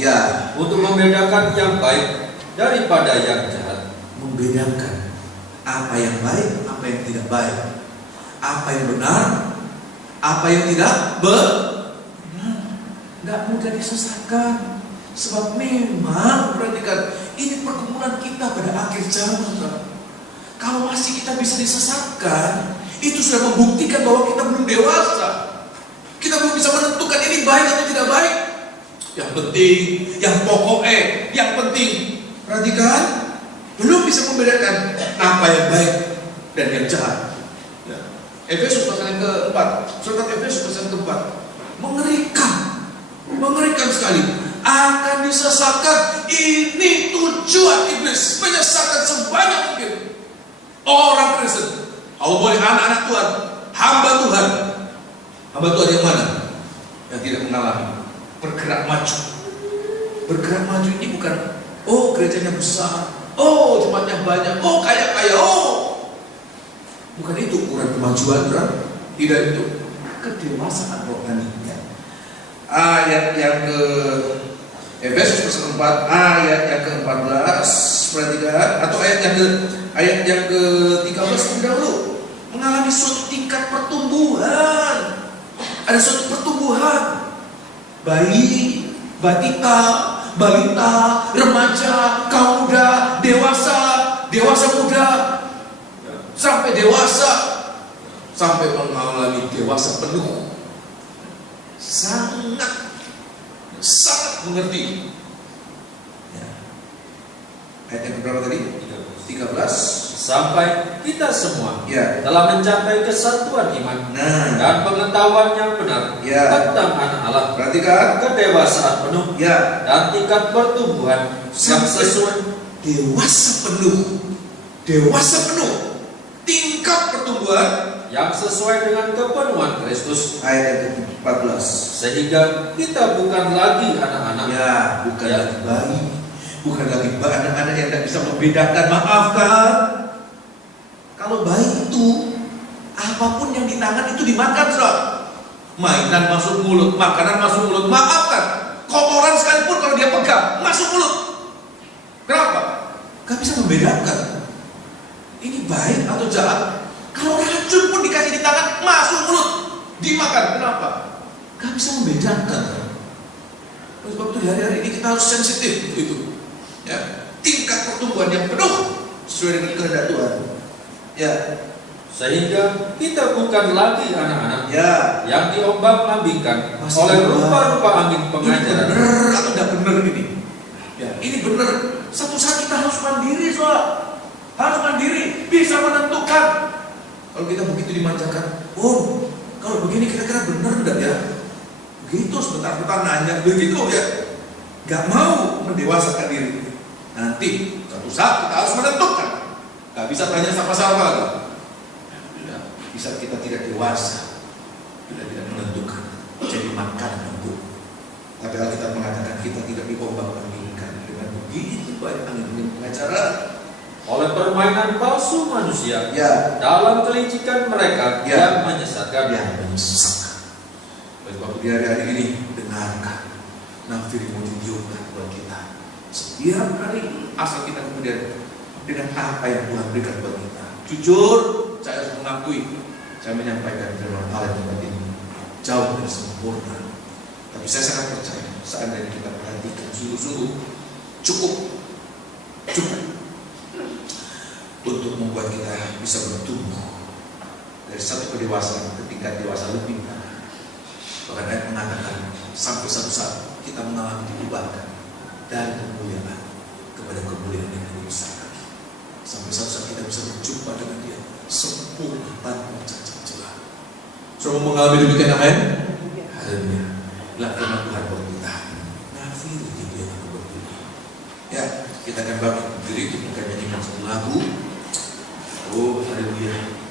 untuk membedakan yang baik daripada yang jahat. Membedakan apa yang baik, apa yang tidak baik, apa yang benar, apa yang tidak benar. Nggak mudah disesatkan. Sebab memang perhatikan, ini pergumulan kita pada akhir zaman. Kalau masih kita bisa disesatkan, itu sudah membuktikan bahwa kita belum dewasa. Kita belum bisa menentukan ini baik atau tidak baik. Yang penting, yang pokoknya, yang penting, perhatikan, belum bisa membedakan apa yang baik dan yang jahat. Efesus pasal yang keempat, surat Efesus pasal yang keempat, mengerikan sekali. Akan disesatkan. Ini tujuan iblis, menyesatkan sebanyak mungkin orang Kristen. Kalau boleh anak-anak Tuhan, hamba Tuhan yang mana? Yang tidak mengalami bergerak maju. Bergerak maju ini bukan, oh gerejanya besar, oh jemaatnya banyak, oh kaya-kaya, oh. Bukan itu ukuran kemajuan, tidak itu. Kedewasaan rohani. Ayat yang ke Efesus pasal 4 ayat yang ke-14, perhatikan, atau ayat yang ke-13 dahulu, mengalami suatu tingkat pertumbuhan. Ada suatu pertumbuhan. Bayi, balita, remaja, kaum muda, dewasa muda, sampai dewasa, sampai mengalami dewasa penuh. Sangat mengerti. Ayat yang berapa tadi? 13. Sampai kita semua telah mencapai kesatuan iman dan pengetahuan yang benar tentang anak Allah. Perhatikan, kedewasaan penuh dan tingkat pertumbuhan yang sesuai. Dewasa penuh, tingkat pertumbuhan yang sesuai dengan kepenuhan Kristus. Ayat yang ke-14. Sehingga kita bukan lagi anak-anak, bukan lagi bayi, bukan lagi anak-anak yang tidak bisa membedakan. Maafkan, kalau bayi itu apapun yang di tangan itu dimakan, saudara. Mainan masuk mulut, makanan masuk mulut. Maafkan, kotoran sekalipun kalau dia pegang masuk mulut. Kenapa? Gak bisa membedakan ini baik atau jahat. Kalau racun pun dikasih di tangan, masuk mulut, dimakan. Kenapa? Gak bisa membedakan. Oleh sebab itu hari-hari ini kita harus sensitif itu. Tingkat pertumbuhan yang penuh sesuai dengan kehendak Tuhan. Sehingga kita bukan lagi anak-anak yang diombang-ambingkan oleh rupa-rupa angin pengajaran. Ini benar atau tidak benar ini? Ini benar. Satu saat kita harus mandiri, soal. Harus mandiri, bisa menentukan. Kalau kita begitu dimanjakan, kalau begini kira-kira benar enggak ya? Begitu sebentar-bentar nanya, begitu ya. Gak mau mendewasakan diri. Nanti satu saat kita harus menentukan. Gak bisa tanya siapa-siapa lagi. Bisa kita tidak dewasa, kita tidak menentukan, jadi makan empuk. Tapi Alkitab mengatakan kita tidak diombang-ambingkan dengan begitu banyak angin pengacara. Oleh permainan palsu manusia dalam kelicikan mereka yang menyesatkan. Oleh sebab itu hari-hari ini dengarkan nafirimu ditiupkan buat kita. Setiap hari asal kita kemudian dengan apa yang Tuhan berikan buat kita. Jujur, saya harus mengakui, saya menyampaikan firman Allah tempat ini jauh dari sempurna. Tapi saya sangat percaya seandainya kita perhatikan sungguh-sungguh cukup untuk membuat kita bisa bertumbuh dari satu kedewasaan ke tingkat dewasa lebih. Bahkan ayat mengatakan sampai satu saat kita mengalami diubahkan dari kemuliaan kepada kemuliaan yang lebih besar. Sampai satu saat kita bisa berjumpa dengan Dia sempurna tanpa cacat celah. Semua mengalami demikian, amin. Haleluya. Lakukan Tuhan buat kita. Nafiri dia yang bertumbuh. Kita akan bagi berdiri, kita akan nyanyikan satu lagu. Oh, haleluya.